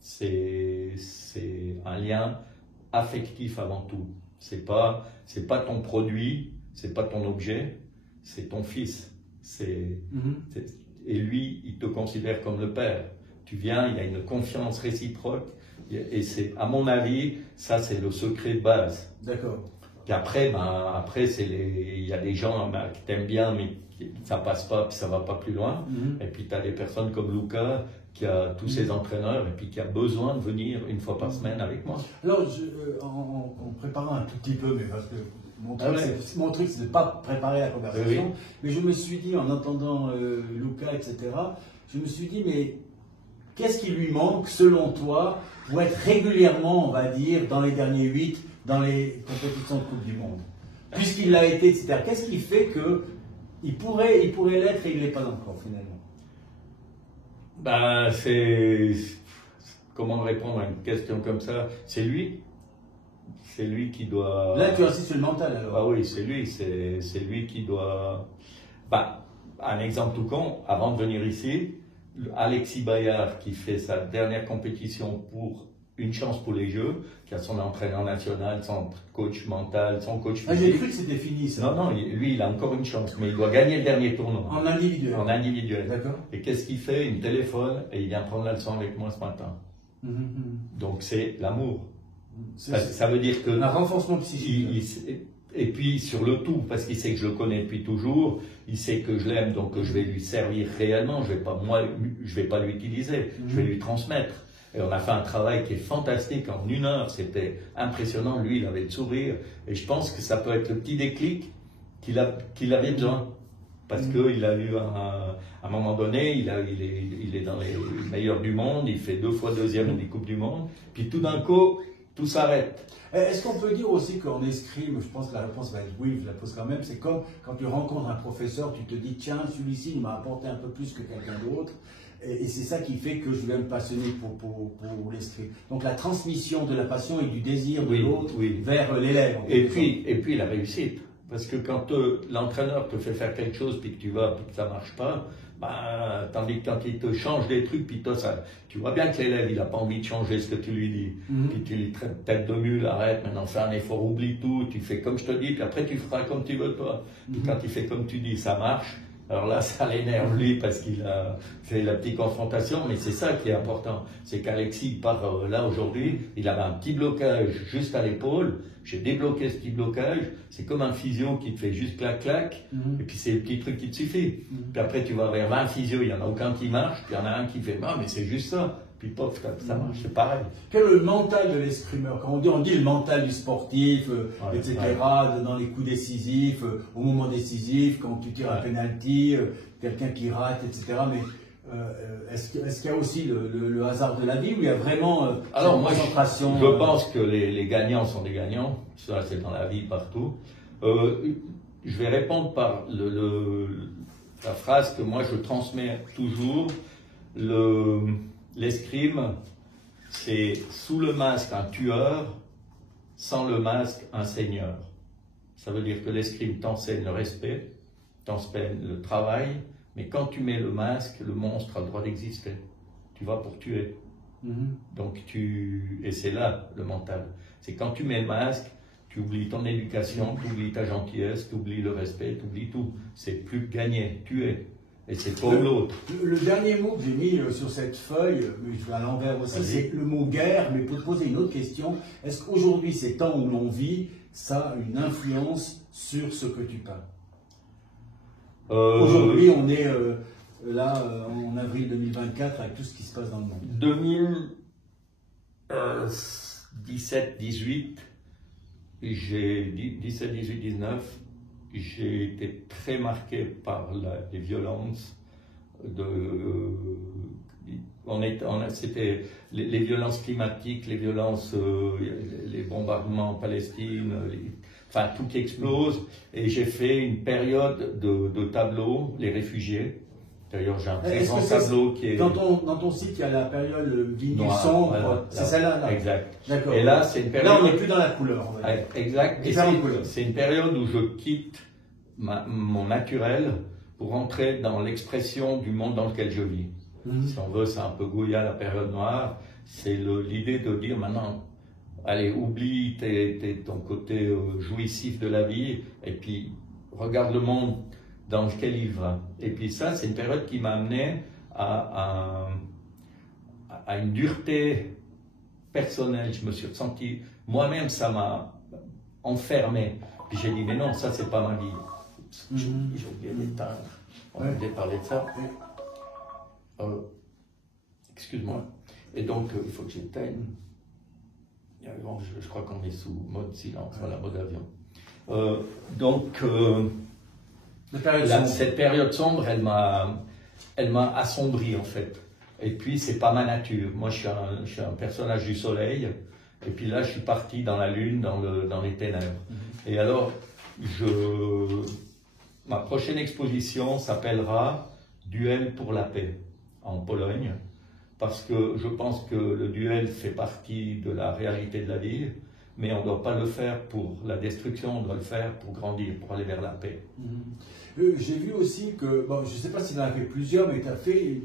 C'est un lien affectif avant tout. C'est pas ton produit, c'est pas ton objet, c'est ton fils. Et lui, il te considère comme le père. Tu viens, il y a une confiance réciproque. Et c'est, à mon avis, ça c'est le secret de base. D'accord. Puis après, il y a des gens qui t'aiment bien, mais ça passe pas, puis ça va pas plus loin. Et puis tu as des personnes comme Lucas, qui a tous ses entraîneurs, et puis qui a besoin de venir une fois par semaine avec moi. Alors, en préparant un tout petit peu, mais parce que mon truc, c'est de ne pas préparer la conversation, mais je me suis dit, en entendant Lucas, etc., je me suis dit, mais qu'est-ce qui lui manque, selon toi, pour être régulièrement, on va dire, dans les derniers 8, dans les compétitions de Coupe du Monde, puisqu'il l'a été, etc. Qu'est-ce qui fait qu'il pourrait l'être et il ne l'est pas encore, finalement? Comment répondre à une question comme ça? C'est lui. C'est lui qui doit... Là, tu insistes sur le mental, alors. Ah oui, c'est lui qui doit... un exemple tout con, avant de venir ici, Alexis Bayard, qui fait sa dernière compétition pour une chance pour les Jeux, qui a son entraîneur national, son coach mental, son coach physique. J'ai cru que c'était fini, ça. Non, lui, il a encore une chance, mais il doit gagner le dernier tournoi. En individuel. En individuel. D'accord. Et qu'est-ce qu'il fait? Il me téléphone et il vient prendre la leçon avec moi ce matin. Donc c'est l'amour. Ça veut dire que... Un renforcement psychique. Et puis sur le tout, parce qu'il sait que je le connais depuis toujours, il sait que je l'aime, donc je vais lui servir réellement, je vais pas l'utiliser, je vais lui transmettre. Et on a fait un travail qui est fantastique en 1 heure, c'était impressionnant, lui il avait le sourire, et je pense que ça peut être le petit déclic qu'il avait besoin. Parce qu'il a eu à un moment donné, il est dans les meilleurs du monde, il fait 2 fois 2e des Coupes du Monde, puis tout d'un coup, tout s'arrête. Est-ce qu'on peut dire aussi qu'en escrime, je pense que la réponse va être oui, je la pose quand même, c'est comme quand tu rencontres un professeur, tu te dis tiens, celui-ci il m'a apporté un peu plus que quelqu'un d'autre, et c'est ça qui fait que je vais me passionner pour l'escrime. Donc la transmission de la passion et du désir de l'autre vers l'élève. Et puis la réussite. Parce que quand l'entraîneur te fait faire quelque chose, puis que tu vas, puis que ça marche pas, tandis que quand il te change des trucs, puis toi, tu vois bien que l'élève, il n'a pas envie de changer ce que tu lui dis. Puis tu lui traites tête de mule, arrête, maintenant fais un effort, oublie tout, tu fais comme je te dis, puis après tu feras comme tu veux toi. Puis quand il fait comme tu dis, ça marche. Alors là, ça l'énerve lui parce qu'il a fait la petite confrontation, mais c'est ça qui est important. C'est qu'Alexis part là aujourd'hui, il avait un petit blocage juste à l'épaule. J'ai débloqué ce petit blocage. C'est comme un physio qui te fait juste clac-clac, et puis c'est le petit truc qui te suffit. Puis après, tu vas vers 20 physios, il n'y en a aucun qui marche, puis il y en a un qui fait non, mais c'est juste ça. Puis pof, ça marche, c'est pareil. Quel est le mental de l'escrimeur? Quand on dit le mental du sportif, etc., dans les coups décisifs, au moment décisif, quand tu tires un penalty, quelqu'un qui rate, etc. Mais est-ce qu'il y a aussi le hasard de la vie, où il y a vraiment Alors, une concentration? Je pense que les gagnants sont des gagnants, ça c'est dans la vie partout. Je vais répondre par la phrase que moi je transmets toujours. L'escrime, c'est sous le masque un tueur, sans le masque un seigneur. Ça veut dire que l'escrime t'enseigne le respect, t'enseigne le travail, mais quand tu mets le masque, le monstre a le droit d'exister. Tu vas pour tuer. Donc et c'est là le mental. C'est quand tu mets le masque, tu oublies ton éducation, tu oublies ta gentillesse, tu oublies le respect, tu oublies tout. C'est plus gagner, tuer. Et c'est pour l'autre. Le dernier mot que j'ai mis sur cette feuille, mais je vais à l'envers aussi, c'est le mot guerre. Mais pour te poser une autre question, est-ce qu'aujourd'hui, ces temps où l'on vit, ça a une influence sur ce que tu peins? Aujourd'hui, on est là en avril 2024 avec tout ce qui se passe dans le monde. 2017-18, j'ai 17-18-19. J'ai été très marqué par les violences. C'était les violences climatiques, les violences, les bombardements en Palestine, enfin tout qui explose. Et j'ai fait une période de tableaux, les réfugiés. D'ailleurs, j'ai un très grand tableau qui est... Dans ton site, il y a la période vinyle sombre, voilà, c'est celle-là là. Exact. D'accord. Et là, c'est une période... Là, on n'est plus dans la couleur. Exact. Et c'est une période où je quitte mon naturel pour entrer dans l'expression du monde dans lequel je vis. Si on veut, c'est un peu Goya, la période noire. C'est l'idée de dire maintenant, allez, oublie ton côté jouissif de la vie et puis regarde le monde dans lequel il va. Et puis ça, c'est une période qui m'a amené à une dureté personnelle. Je me suis ressenti, moi-même, ça m'a enfermé. Puis j'ai dit, mais non, ça, c'est pas ma vie. J'ai oublié d'éteindre. On a parlé de ça. Excuse-moi. Et donc, il faut que j'éteigne. Je crois qu'on est sous mode silence, voilà, mode avion. Cette période sombre, elle m'a assombri en fait. Et puis, c'est pas ma nature. Moi, je suis un personnage du soleil. Et puis là, je suis parti dans la lune, dans les ténèbres. Et alors, ma prochaine exposition s'appellera Duel pour la paix en Pologne, parce que je pense que le duel fait partie de la réalité de la vie, mais on ne doit pas le faire pour la destruction, on doit le faire pour grandir, pour aller vers la paix. J'ai vu aussi que, bon, je ne sais pas si tu en as fait plusieurs, mais tu as fait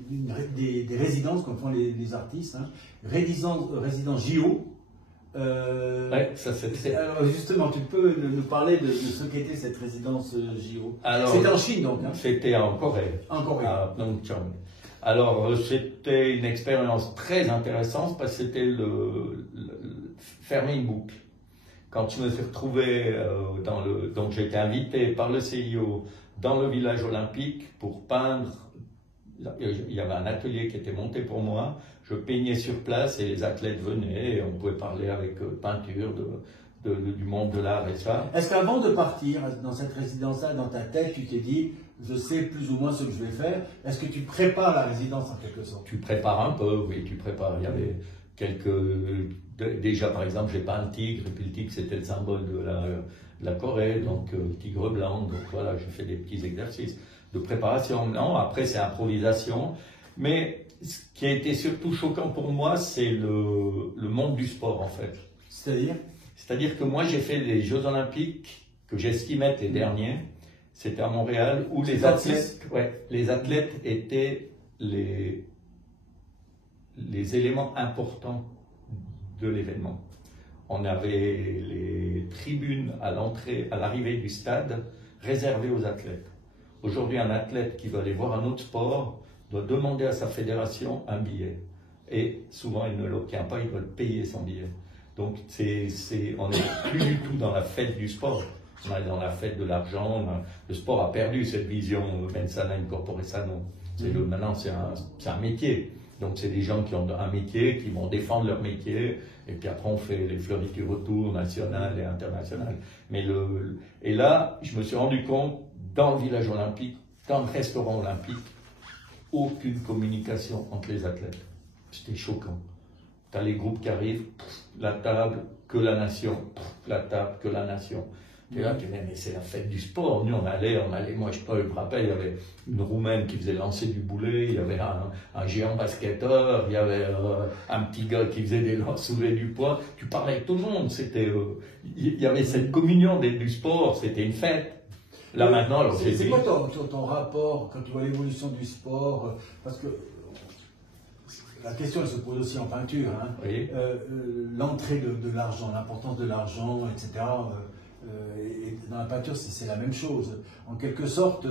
des résidences, comme font les artistes, hein, résidence JO. Ouais, ça c'est... Alors justement, tu peux nous parler de ce qu'était cette résidence JO? C'était en Chine donc, hein? C'était en Corée. En Corée. À Pyeongchang. Alors c'était une expérience très intéressante parce que c'était fermer une boucle. Quand je me suis retrouvé donc j'ai été invité par le CIO dans le village olympique pour peindre. Il y avait un atelier qui était monté pour moi. Je peignais sur place et les athlètes venaient et on pouvait parler avec peinture du monde de l'art et ça. Est-ce qu'avant de partir dans cette résidence-là, dans ta tête, tu t'es dit, je sais plus ou moins ce que je vais faire? Est-ce que tu prépares la résidence en quelque sorte? Tu prépares un peu, oui, tu prépares. Il y avait déjà, par exemple, j'ai peint un tigre, et puis le tigre, c'était le symbole de la Corée, donc tigre blanc. Donc voilà, j'ai fait des petits exercices de préparation. Non, après, c'est improvisation. Mais ce qui a été surtout choquant pour moi, c'est le monde du sport, en fait. C'est-à-dire que moi, j'ai fait les Jeux Olympiques que j'estimais être les derniers. C'était à Montréal, où les athlètes étaient les éléments importants de l'événement. On avait les tribunes à l'entrée, à l'arrivée du stade, réservées aux athlètes. Aujourd'hui, un athlète qui veut aller voir un autre sport doit demander à sa fédération un billet. Et souvent, il ne l'obtient pas, il doit payer son billet. Donc, on n'est plus du tout dans la fête du sport. On est dans la fête de l'argent. Le sport a perdu cette vision mensana incorpore sano. Maintenant, c'est un métier. Donc, c'est des gens qui ont un métier, qui vont défendre leur métier. Et puis après, on fait les fleuritures autour, nationales et internationales. Et là, je me suis rendu compte, dans le village olympique, dans le restaurant olympique, aucune communication entre les athlètes. C'était choquant. Tu as les groupes qui arrivent, la table, que la nation, la table, que la nation. Et là, tu dis, mais c'est la fête du sport. Nous, on allait, moi, je me rappelle, il y avait une Roumaine qui faisait lancer du boulet, il y avait un géant basketteur, il y avait un petit gars qui faisait des soulevés du poids. Tu parlais avec tout le monde. Il y avait cette communion du sport, c'était une fête. Là, maintenant, alors c'est quoi ton rapport quand tu vois l'évolution du sport? Parce que la question, elle se pose aussi en peinture. Hein. Oui. L'entrée de l'argent, l'importance de l'argent, etc. Et dans la peinture, c'est la même chose. En quelque sorte,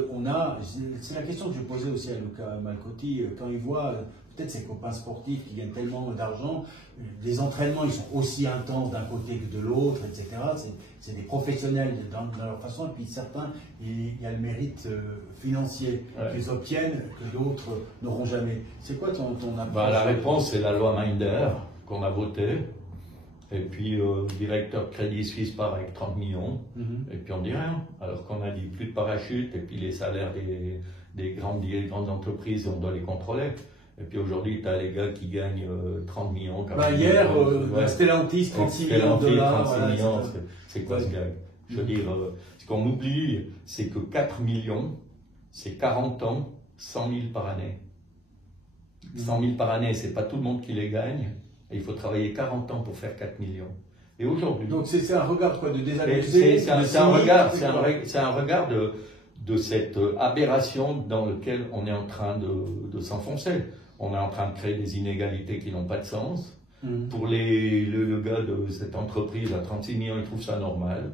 c'est la question que je posais aussi à Luca Malcotti, quand il voit peut-être ses copains sportifs qui gagnent tellement d'argent, les entraînements, ils sont aussi intenses d'un côté que de l'autre, etc. C'est des professionnels dans leur façon, et puis certains, il y a le mérite financier qu'ils obtiennent que d'autres n'auront jamais. C'est quoi ton approche? La réponse, c'est la loi Minder qu'on a votée. Et puis, le directeur de Crédit Suisse part avec 30 millions, et puis on dit rien. Alors qu'on a dit plus de parachute, et puis les salaires des grandes entreprises, on doit les contrôler. Et puis aujourd'hui, tu as les gars qui gagnent 30 millions. Hier, Stellantis, 36 millions de dollars. 36 millions, c'est quoi ce gag? Je veux dire, ce qu'on oublie, c'est que 4 millions, c'est 40 ans, 100 000 par année. 100 000 par année, c'est pas tout le monde qui les gagne. Et il faut travailler 40 ans pour faire 4 millions. Et aujourd'hui. Donc c'est un regard quoi, de désabusé. C'est un regard de cette aberration dans laquelle on est en train de s'enfoncer. On est en train de créer des inégalités qui n'ont pas de sens. Pour le gars de cette entreprise à 36 millions, il trouve ça normal.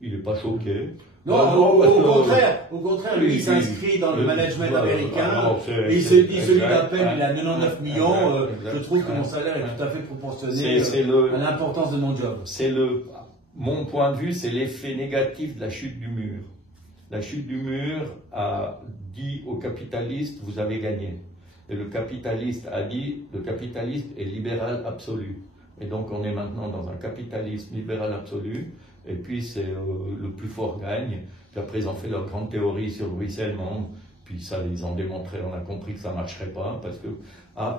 Il n'est pas choqué. Non, au contraire, lui, il s'inscrit dans le management américain, et il se dit, celui d'appel, il a 99 millions, je trouve que mon salaire est tout à fait proportionné à l'importance de mon job. Mon point de vue, c'est l'effet négatif de la chute du mur. La chute du mur a dit aux capitalistes, vous avez gagné. Et le capitaliste a dit, le capitaliste est libéral absolu. Et donc on est maintenant dans un capitalisme libéral absolu. Et puis c'est le plus fort gagne. Puis après ils ont fait leur grande théorie sur le ruissellement. Puis ça, ils ont démontré, on a compris que ça ne marcherait pas. Parce que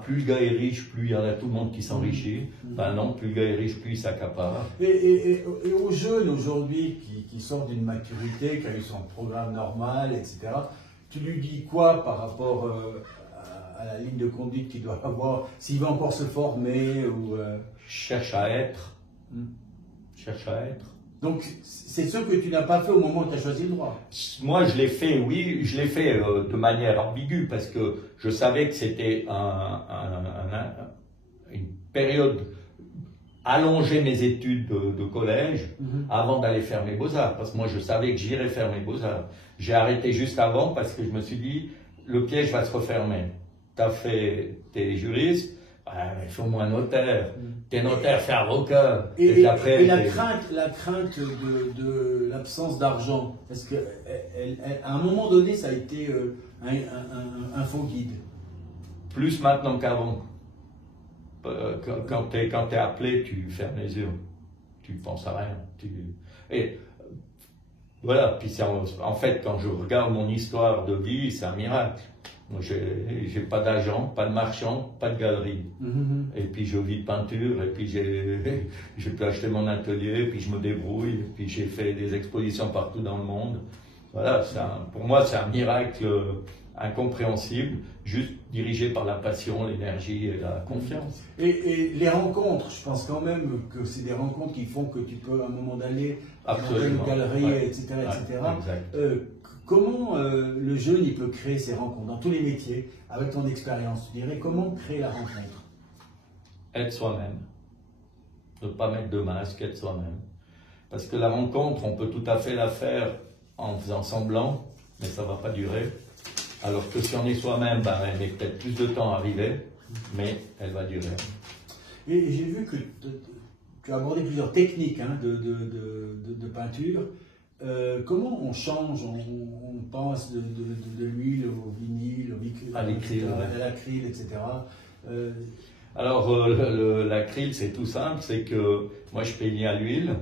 plus le gars est riche, plus il y en a tout le monde qui s'enrichit. Ben non, plus le gars est riche, plus il s'accapare. Et aux jeunes aujourd'hui qui sortent d'une maturité, qui a eu son programme normal, etc., tu lui dis quoi par rapport à la ligne de conduite qu'il doit avoir, s'il va encore se former ou Cherche à être. Cherche à être. Donc, c'est ce que tu n'as pas fait au moment où tu as choisi le droit. Moi, je l'ai fait, oui, je l'ai fait de manière ambiguë parce que je savais que c'était une période allonger mes études de collège avant d'aller faire mes beaux-arts. Parce que moi, je savais que j'irais faire mes beaux-arts. J'ai arrêté juste avant parce que je me suis dit, le piège va se refermer. Tu as fait tes juristes, Ah, mais il faut moins notaire. T'es notaire, fais avocat. Et la crainte de l'absence d'argent, est-ce que à un moment donné, ça a été un faux guide? Plus maintenant qu'avant. Quand t'es appelé, tu fermes les yeux. Tu penses à rien. Et voilà. Puis en fait, quand je regarde mon histoire de vie, c'est un miracle. Moi, j'ai pas d'agent, pas de marchand, pas de galerie. Et puis je vis de peinture, et puis j'ai pu acheter mon atelier, et puis je me débrouille, et puis j'ai fait des expositions partout dans le monde. Voilà, pour moi, c'est un miracle incompréhensible, juste dirigé par la passion, l'énergie et la confiance. Et les rencontres, je pense quand même que c'est des rencontres qui font que tu peux à un moment donné dans une galerie, ouais. etc. Comment le jeune il peut créer ses rencontres dans tous les métiers, avec ton expérience, tu dirais comment créer la rencontre? Être soi-même, ne pas mettre de masque, être soi-même. Parce que la rencontre, on peut tout à fait la faire en faisant semblant, mais ça ne va pas durer. Alors que si on est soi-même, elle met peut-être plus de temps à arriver, mais elle va durer. Et j'ai vu que tu as abordé plusieurs techniques de peinture. Comment on change, on passe de l'huile au vinyle, à l'acryl, etc. Alors l'acryl, c'est tout simple, c'est que moi je peignais à l'huile.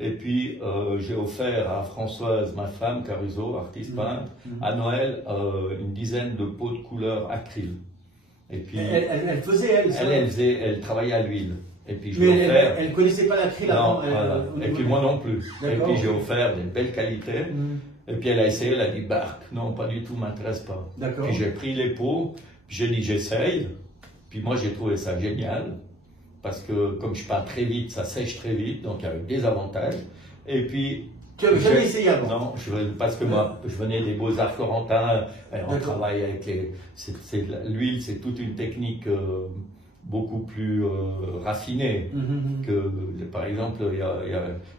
Et puis, j'ai offert à Françoise, ma femme, Caruso, artiste peintre, à Noël, une dizaine de pots de couleur acryl. Et puis, elle faisait, elle travaillait à l'huile. Et puis, je mais elle ne connaissait pas l'acryl avant. Et puis, moi non plus. Et puis, j'ai offert des belles qualités. Et puis, elle a essayé, elle a dit, non, pas du tout, m'intéresse pas. Puis, j'ai pris les pots, puis j'ai dit, j'essaye. Puis, moi, j'ai trouvé ça génial. Parce que comme je peins très vite, ça sèche très vite, donc il y a eu des avantages. Et puis... Tu n'avais jamais essayé avant? Non, parce que moi, je venais des Beaux-Arts florentins, on travaille avec l'huile, c'est toute une technique beaucoup plus raffinée. Par exemple,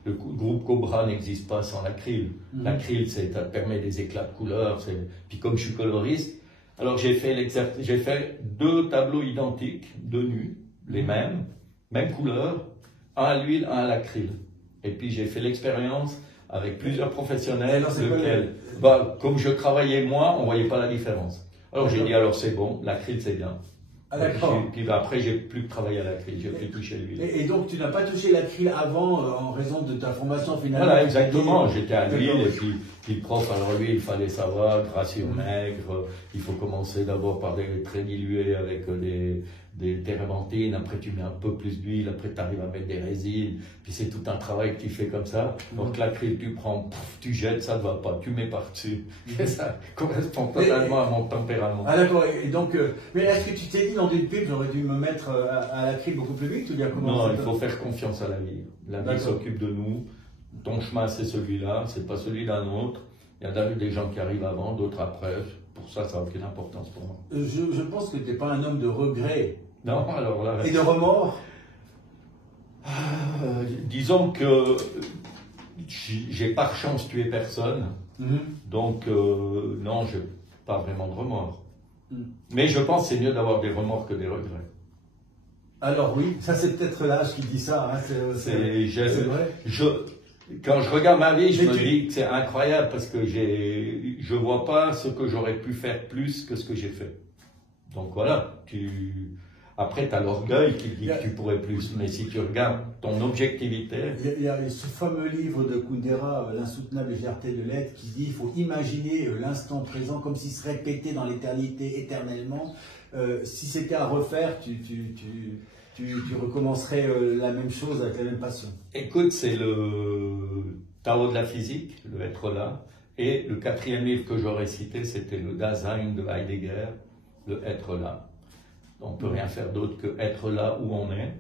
le groupe Cobra n'existe pas sans l'acryl. L'acryl, ça permet des éclats de couleurs. Puis comme je suis coloriste, alors j'ai fait 2 tableaux identiques, 2 nus, les mêmes couleurs, un à l'huile, un à l'acryl. Et puis j'ai fait l'expérience avec plusieurs professionnels, comme je travaillais moi, on ne voyait pas la différence. Alors j'ai dit, alors c'est bon, l'acryl c'est bien. Ah, d'accord. Puis après, j'ai plus travaillé à l'acryl, j'ai plus touché l'huile. Et donc tu n'as pas touché l'acryl avant en raison de ta formation finalement? Voilà, exactement. J'étais à l'huile et puis le prof, alors lui, il fallait savoir, gracier au maigre, il faut commencer d'abord par des traits dilués avec des térébenthines, après tu mets un peu plus d'huile, après tu arrives à mettre des résines, puis c'est tout un travail que tu fais comme ça. Donc l'acryl, tu prends, tu jettes, ça ne va pas, tu mets par-dessus. Et ça correspond totalement à mon tempérament. Ah d'accord, et donc, mais est-ce que tu t'es dit dans une pub, j'aurais dû me mettre à l'acryl beaucoup plus vite ou bien comment? Non, il faut faire confiance à la vie. La vie s'occupe de nous. Ton chemin, c'est celui-là, c'est pas celui d'un autre. Il y a des gens qui arrivent avant, d'autres après. Pour ça, ça n'a aucune importance pour moi. Je pense que tu n'es pas un homme de regret. Non, alors là... Et de remords? Disons que j'ai par chance tué personne. Donc, non, je n'ai pas vraiment de remords. Mais je pense que c'est mieux d'avoir des remords que des regrets. Alors oui, ça c'est peut-être l'âge qui dit ça. Hein, c'est vrai. Quand je regarde ma vie, je me dis que c'est incroyable parce que je vois pas ce que j'aurais pu faire plus que ce que j'ai fait. Donc voilà, après tu as l'orgueil qui dit que tu pourrais plus, mais si tu regardes ton objectivité... Il y a ce fameux livre de Kundera, L'insoutenable légèreté de l'être, qui dit qu'il faut imaginer l'instant présent comme s'il se répétait dans l'éternité éternellement. Si c'était à refaire, tu recommencerais la même chose avec la même passion. Écoute, c'est le Tao de la physique, le être là. Et le 4e livre que j'aurais cité, c'était le Dasein de Heidegger, le être là. On ne peut rien faire d'autre que être là où on est.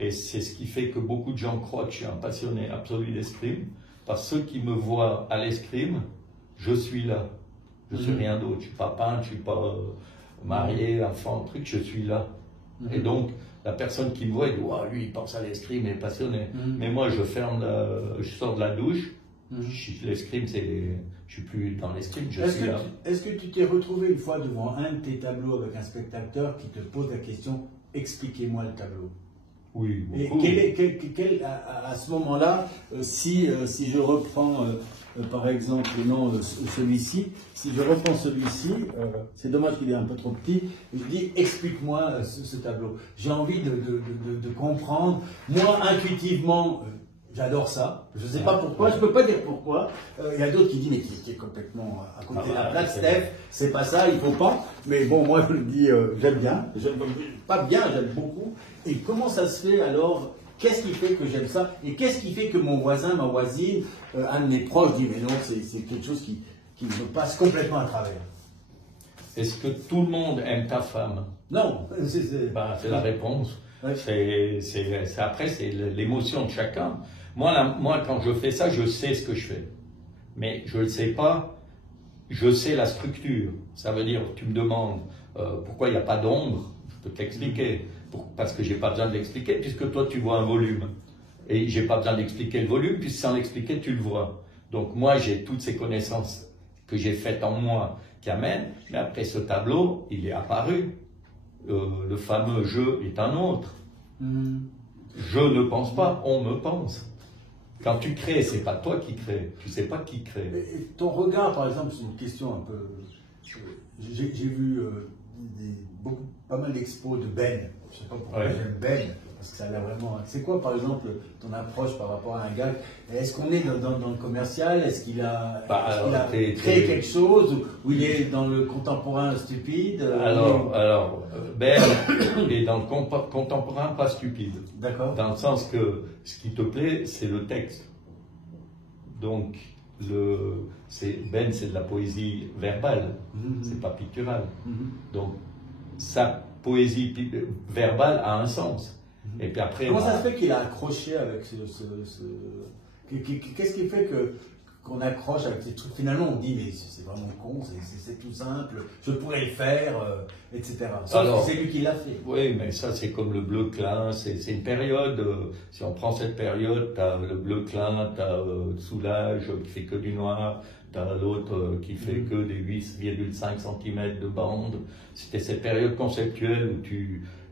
Et c'est ce qui fait que beaucoup de gens croient que je suis un passionné absolu d'escrime. Parce que ceux qui me voient à l'escrime, je suis là. Je ne suis rien d'autre. Je ne suis pas peintre, je ne suis pas marié, enfant, truc, je suis là. Et donc, la personne qui me voit, elle dit « lui, il pense à l'escrime, il est passionné. Mais moi, je sors de la douche, l'escrime, je suis plus dans l'escrime, je suis là. Est-ce que tu t'es retrouvé une fois devant un de tes tableaux avec un spectateur qui te pose la question expliquez-moi le tableau. Oui, Et beaucoup. à ce moment-là, si je reprends par exemple non, celui-ci, si je reprends celui-ci, c'est dommage qu'il est un peu trop petit, je dis explique-moi ce tableau. J'ai envie de comprendre. Moi, intuitivement, j'adore ça. Je ne sais pas pourquoi, je ne peux pas dire pourquoi. Il y a d'autres qui disent mais qui est complètement à côté de la plaque, Steph, c'est pas ça, il ne faut pas. Mais bon, moi je le dis, j'aime bien. J'aime pas bien, j'aime beaucoup. Et comment ça se fait alors? Qu'est-ce qui fait que j'aime ça? Et qu'est-ce qui fait que mon voisin, ma voisine, un de mes proches dit mais non, c'est quelque chose qui me passe complètement à travers? Est-ce que tout le monde aime ta femme? Non, c'est la réponse. Ouais. Après, c'est l'émotion de chacun. Moi, quand je fais ça, je sais ce que je fais. Mais je ne le sais pas, je sais la structure. Ça veut dire, tu me demandes pourquoi il n'y a pas d'ombre, je peux t'expliquer. Parce que je n'ai pas besoin de l'expliquer, puisque toi, tu vois un volume. Et je n'ai pas besoin d'expliquer le volume, puisque sans l'expliquer, tu le vois. Donc moi, j'ai toutes ces connaissances que j'ai faites en moi qui amènent. Mais après ce tableau, il est apparu. Le fameux « je » est un autre. Je ne pense pas, on me pense. Quand tu crées, c'est pas toi qui crée, tu sais pas qui crée. Et ton regard, par exemple, c'est une question un peu... J'ai vu pas mal d'expos de Ben. Je sais pas pourquoi j'aime Ben, parce que ça a l'air vraiment... C'est quoi, par exemple, ton approche par rapport à un gars? Est-ce qu'on est dans le commercial? Est-ce qu'il a, créé quelque chose? Ou il est dans le contemporain stupide? Alors, Ben est dans le contemporain pas stupide. D'accord. Dans le sens que ce qui te plaît, c'est le texte. Donc, Ben, c'est de la poésie verbale, c'est pas pictural. Donc, sa poésie verbale a un sens. Et puis après, comment ça se fait qu'il a accroché avec qu'est-ce qui fait qu'on accroche avec ces trucs? Finalement, on dit, mais c'est vraiment con, c'est tout simple, je pourrais le faire, etc. Sauf que c'est lui qui l'a fait. Oui, mais ça, c'est comme le bleu clin, c'est une période, si on prend cette période, tu as le bleu clin, tu as Soulage qui fait que du noir, tu as l'autre qui fait que des 8,5 cm de bande. C'était cette période conceptuelle où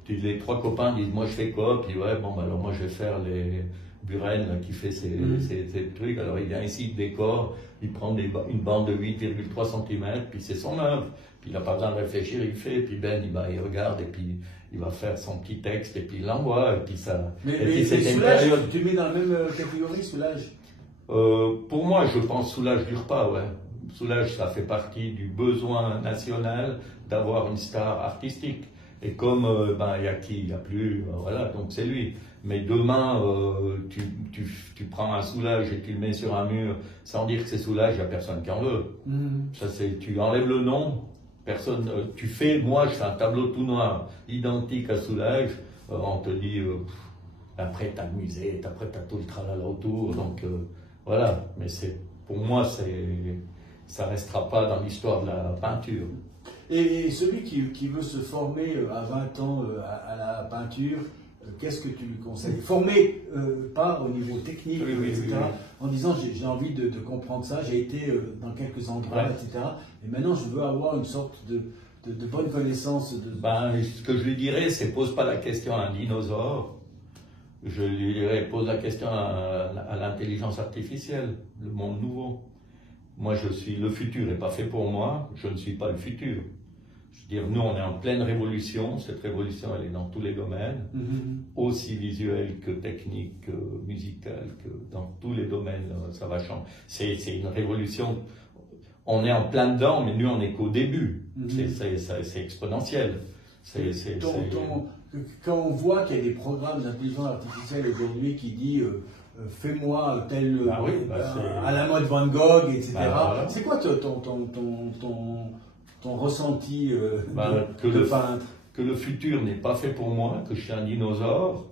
les trois copains disent, moi je fais quoi? Puis ouais, bon, bah, alors moi je vais faire les... Buren là, qui fait ces trucs, alors il vient ici, il décore, il prend une bande de 8,3 cm, puis c'est son œuvre, puis il n'a pas besoin de réfléchir, il fait, puis Ben il regarde, et puis il va faire son petit texte, et puis il l'envoie, et puis ça... Mais c'était une période... Tu mets dans la même catégorie, Soulage? Pour moi, je pense Soulage dure pas, ouais. Soulage, ça fait partie du besoin national d'avoir une star artistique. Et comme il y a qui, il n'y a plus, voilà, donc c'est lui. Mais demain, tu prends un Soulage et tu le mets sur un mur sans dire que c'est Soulage, il n'y a personne qui en veut. Ça, tu enlèves le nom, personne. Moi je fais un tableau tout noir, identique à Soulage, on te dit, après t'as le musée, après t'as tout le tralala autour, donc voilà. Mais pour moi, ça restera pas dans l'histoire de la peinture. Et celui qui veut se former à 20 ans à la peinture, qu'est-ce que tu lui conseilles? Former, pas au niveau technique, etc. En disant j'ai envie de comprendre ça, j'ai été dans quelques endroits, etc. Et maintenant je veux avoir une sorte de bonne connaissance. Ce que je lui dirais, c'est pose pas la question à un dinosaure. Je lui dirais pose la question à l'intelligence artificielle, le monde nouveau. Moi, le futur n'est pas fait pour moi, je ne suis pas le futur. Je veux dire, nous, on est en pleine révolution. Cette révolution, elle est dans tous les domaines, aussi visuel que technique, que musical, que dans tous les domaines, ça va changer. C'est une révolution. On est en plein dedans, mais nous, on n'est qu'au début. C'est exponentiel. Quand on voit qu'il y a des programmes d'intelligence artificielle aujourd'hui qui disent fais-moi tel à la mode Van Gogh, etc. Voilà. C'est quoi ton ressenti de peintre? Que le futur n'est pas fait pour moi, que je suis un dinosaure,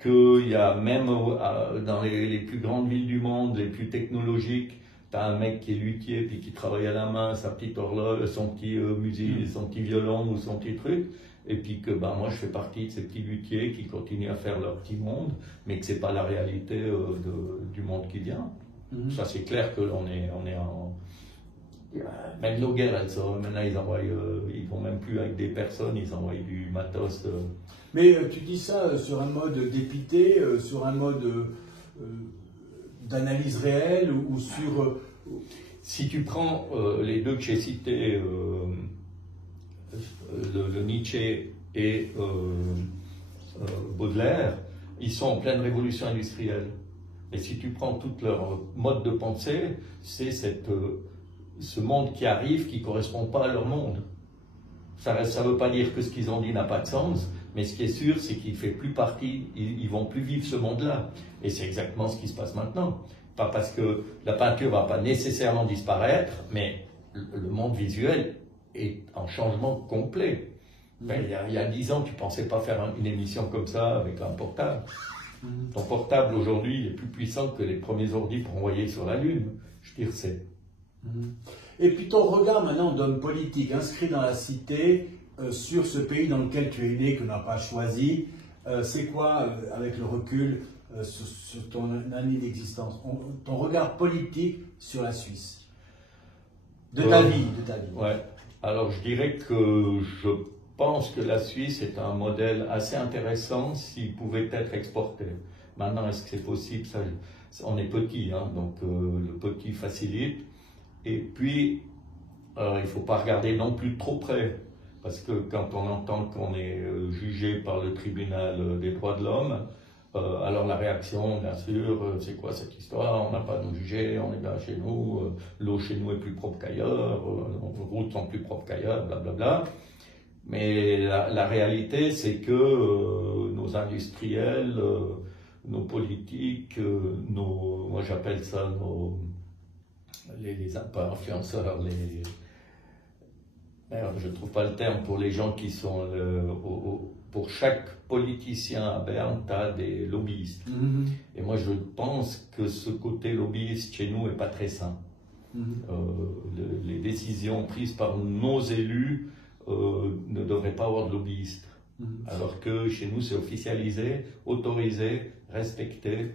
qu'il y a même dans les plus grandes villes du monde, les plus technologiques, tu as un mec qui est luthier puis qui travaille à la main, sa petite horloge, son petit musique, son petit violon ou son petit truc. Et puis que moi je fais partie de ces petits luthiers qui continuent à faire leur petit monde, mais que c'est pas la réalité du monde qui vient. Ça c'est clair que Même nos guerres, maintenant ils vont même plus avec des personnes, ils envoient du matos. Mais tu dis ça sur un mode dépité, sur un mode d'analyse réelle ou sur... Si tu prends les deux que j'ai cités, le Nietzsche et Baudelaire, ils sont en pleine révolution industrielle. Et si tu prends tout leur mode de pensée, c'est ce monde qui arrive qui ne correspond pas à leur monde. Ça ne veut pas dire que ce qu'ils ont dit n'a pas de sens, mais ce qui est sûr, c'est qu'ils ne font plus partie, ils ne vont plus vivre ce monde-là. Et c'est exactement ce qui se passe maintenant. Pas parce que la peinture ne va pas nécessairement disparaître, mais le monde visuel est en changement complet. Ben, il y a 10 ans, tu ne pensais pas faire une émission comme ça avec un portable. Ton portable aujourd'hui est plus puissant que les premiers ordi pour envoyer sur la Lune. Je veux dire, c'est... Et puis ton regard maintenant d'homme politique inscrit dans la cité sur ce pays dans lequel tu es né, que tu n'as pas choisi, c'est quoi, avec le recul, sur ton année d'existence, ton regard politique sur la Suisse, de ta vie, Ouais. Alors je dirais que je pense que la Suisse est un modèle assez intéressant s'il pouvait être exporté. Maintenant, est-ce que c'est possible? Ça, on est petit, hein, donc le petit facilite. Et puis, il ne faut pas regarder non plus trop près, parce que quand on entend qu'on est jugé par le tribunal des droits de l'homme, alors la réaction, bien sûr, c'est quoi cette histoire? On n'a pas à nous juger, on est bien chez nous, l'eau chez nous est plus propre qu'ailleurs, nos routes sont plus propres qu'ailleurs, blablabla. Mais la réalité, c'est que nos industriels, nos politiques, moi j'appelle ça les pas influenceurs, je ne trouve pas le terme pour les gens qui sont pour chaque politicien à Berne, tu as des lobbyistes. Et moi je pense que ce côté lobbyiste chez nous n'est pas très sain. Les décisions prises par nos élus ne devraient pas avoir de lobbyistes. Alors que chez nous c'est officialisé, autorisé, respecté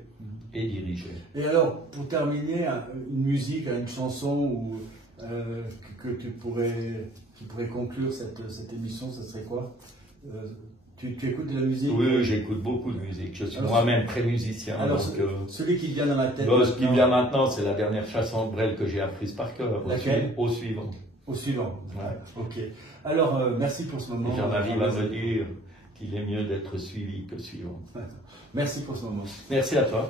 et dirigé. Et alors, pour terminer, une musique, une chanson qui pourrait conclure cette émission, ça serait quoi? Tu écoutes de la musique? Oui, j'écoute beaucoup de musique. Je suis moi-même très musicien. Alors, celui qui vient dans la tête. Ce qui vient maintenant, c'est la dernière chanson de Brel que j'ai apprise par cœur. Laquelle? Au suivant. Au suivant. Ouais. Ok. Alors, merci pour ce moment. J'en arrive à me dire qu'il est mieux d'être suivi que suivant. Merci pour ce moment. Merci à toi.